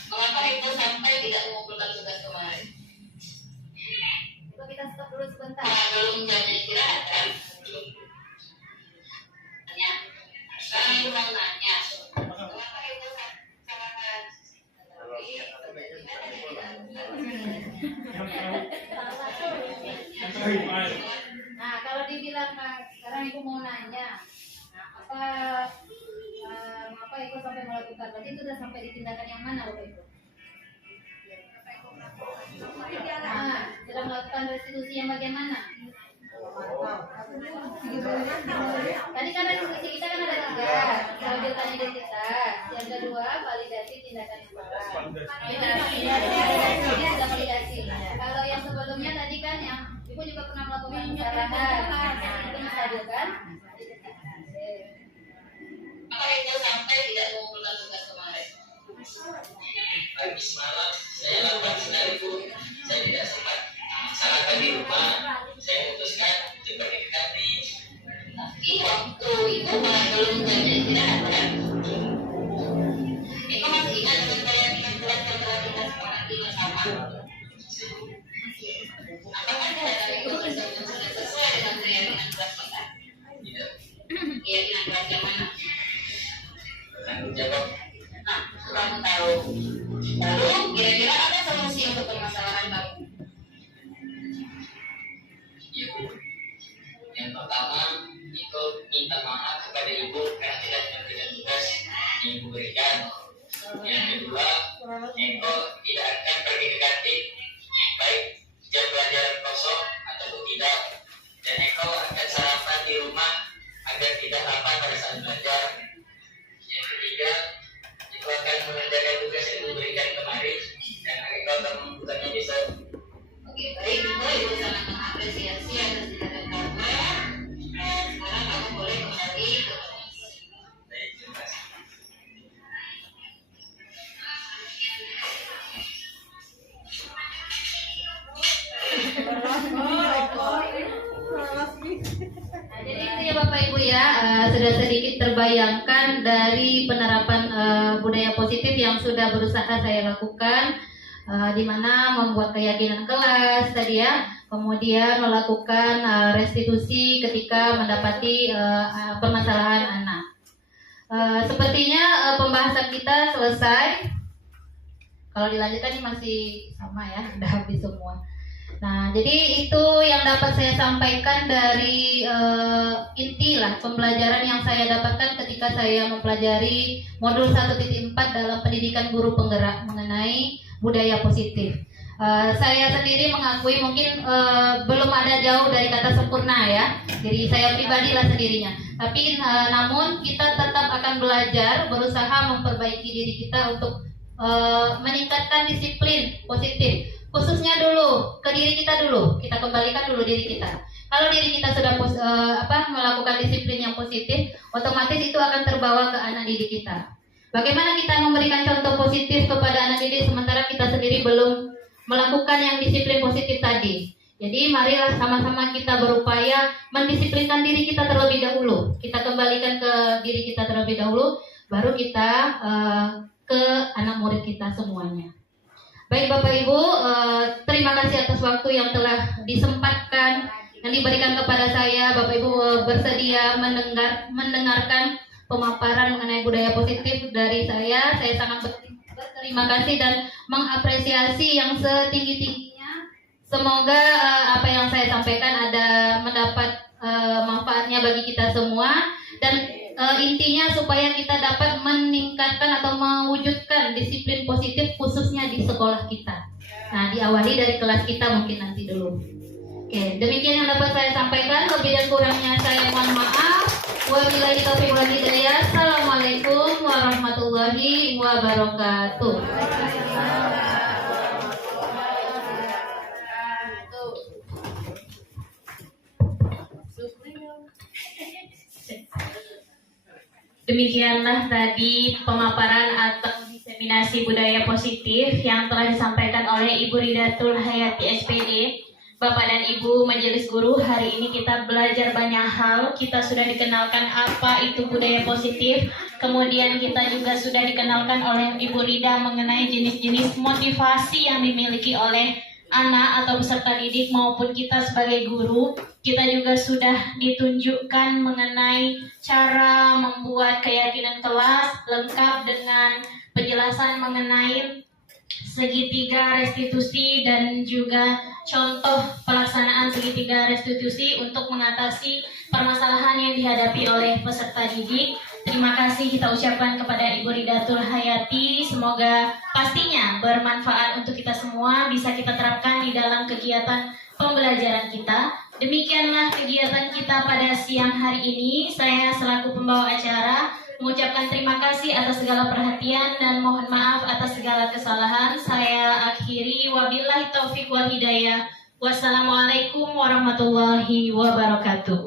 mengapa ibu sampai tidak mengumpulkan tugas kemarin? Coba kita stop dulu sebentar. Belum jadi istirahat kan? Tanya. Sekarang ibu mau nanya, mengapa ibu kesalahan? Nah, kalau dibilang sekarang ibu mau nanya, apa ibu sampai melakukan? Berarti itu sudah sampai di tindakan yang mana, Bapak Ibu? Sudah melakukan restitusi yang bagaimana? Tadi kan restitusi kita kan ada 3, kelanjutan identitas, yang kedua validasi tindakan yang salah. Validasi. Kalau yang sebelumnya tadi kan yang ibu juga pernah melakukan kesalahan, itu misalkan. Apa itu sampai tidak mengumpulkan tugas kemarin? Pagi semalam saya lakukan sinar ibu, saya tidak sempat salah di rumah, saya memutuskan coba dikati. Tapi waktu itu belum jadi istirahat kan? Ibu masih ingat dengan keyakinan kelas yang telah kita sepakati bersama? Apakah data itu tersebut sudah sesuai dengan keyakinan kelas kita? Tidak. Keyakinan kelas yang mana? Tanggung jawab. Nah, kamu tahu. Lalu kira-kira ada solusi untuk permasalahan kamu? Ya, Bu. Yang pertama itu minta maaf kepada ibu karena tidak memberikan tugas yang ibu berikan. Yang kedua, Eko tidak akan pergi ke kantin, baik jam pelajaran kosong ataupun tidak. Dan Eko akan sarapan di rumah agar tidak lapar pada saat belajar. Yang ketiga, Eko akan mengerjakan tugas yang ibu berikan kemarin dan Eko akan membuatnya besok. Oke, baik, ibu sangat mengapresiasi atas tindakan kamu. Sekarang kamu boleh kembali ke kelas. Baik, terima kasih. Nah, jadi itu ya Bapak Ibu ya, sudah sedikit terbayangkan dari penerapan budaya positif yang sudah berusaha saya lakukan, di mana membuat keyakinan kelas tadi ya, kemudian melakukan restitusi ketika mendapati permasalahan anak. Sepertinya pembahasan kita selesai. Kalau dilanjutkan ini masih sama ya, udah habis semua. Nah, jadi itu yang dapat saya sampaikan dari inti lah pembelajaran yang saya dapatkan ketika saya mempelajari modul 1.4 dalam pendidikan guru penggerak mengenai budaya positif. Saya sendiri mengakui mungkin belum ada jauh dari kata sempurna ya. Jadi saya pribadi lah sendirinya. Tapi namun kita tetap akan belajar, berusaha memperbaiki diri kita untuk meningkatkan disiplin positif. Khususnya dulu ke diri kita dulu, kita kembalikan dulu diri kita. Kalau diri kita sudah melakukan disiplin yang positif, otomatis itu akan terbawa ke anak didik kita. Bagaimana kita memberikan contoh positif kepada anak didik sementara kita sendiri belum melakukan yang disiplin positif tadi? Jadi marilah sama-sama kita berupaya mendisiplinkan diri kita terlebih dahulu. Kita kembalikan ke diri kita terlebih dahulu, baru kita ke anak murid kita semuanya. Baik Bapak Ibu, terima kasih atas waktu yang telah disempatkan, yang diberikan kepada saya. Bapak Ibu bersedia mendengarkan pemaparan mengenai budaya positif dari saya. Saya sangat berterima kasih dan mengapresiasi yang setinggi-tingginya. Semoga apa yang saya sampaikan ada mendapat manfaatnya bagi kita semua. Dan intinya supaya kita dapat meningkatkan atau mewujudkan disiplin positif khususnya di sekolah kita. Nah, diawali dari kelas kita mungkin nanti dulu. Oke, demikian yang dapat saya sampaikan. Lebih dan kurangnya saya mohon maaf. Wabillahi taufiq wal hidayah. Assalamualaikum warahmatullahi wabarakatuh. Demikianlah tadi pemaparan atau diseminasi budaya positif yang telah disampaikan oleh Ibu Ridatul Hayati SPD. Bapak dan Ibu Majelis Guru, hari ini kita belajar banyak hal. Kita sudah dikenalkan apa itu budaya positif. Kemudian kita juga sudah dikenalkan oleh Ibu Rida mengenai jenis-jenis motivasi yang dimiliki oleh anak atau peserta didik maupun kita sebagai guru. Kita juga sudah ditunjukkan mengenai cara membuat keyakinan kelas lengkap dengan penjelasan mengenai segitiga restitusi dan juga contoh pelaksanaan segitiga restitusi untuk mengatasi permasalahan yang dihadapi oleh peserta didik. Terima kasih kita ucapkan kepada Ibu Ridatul Hayati. Semoga pastinya bermanfaat untuk kita semua, bisa kita terapkan di dalam kegiatan pembelajaran kita. Demikianlah kegiatan kita pada siang hari ini. Saya selaku pembawa acara mengucapkan terima kasih atas segala perhatian dan mohon maaf atas segala kesalahan. Saya akhiri, wabillahi taufiq wal hidayah. Wassalamualaikum warahmatullahi wabarakatuh.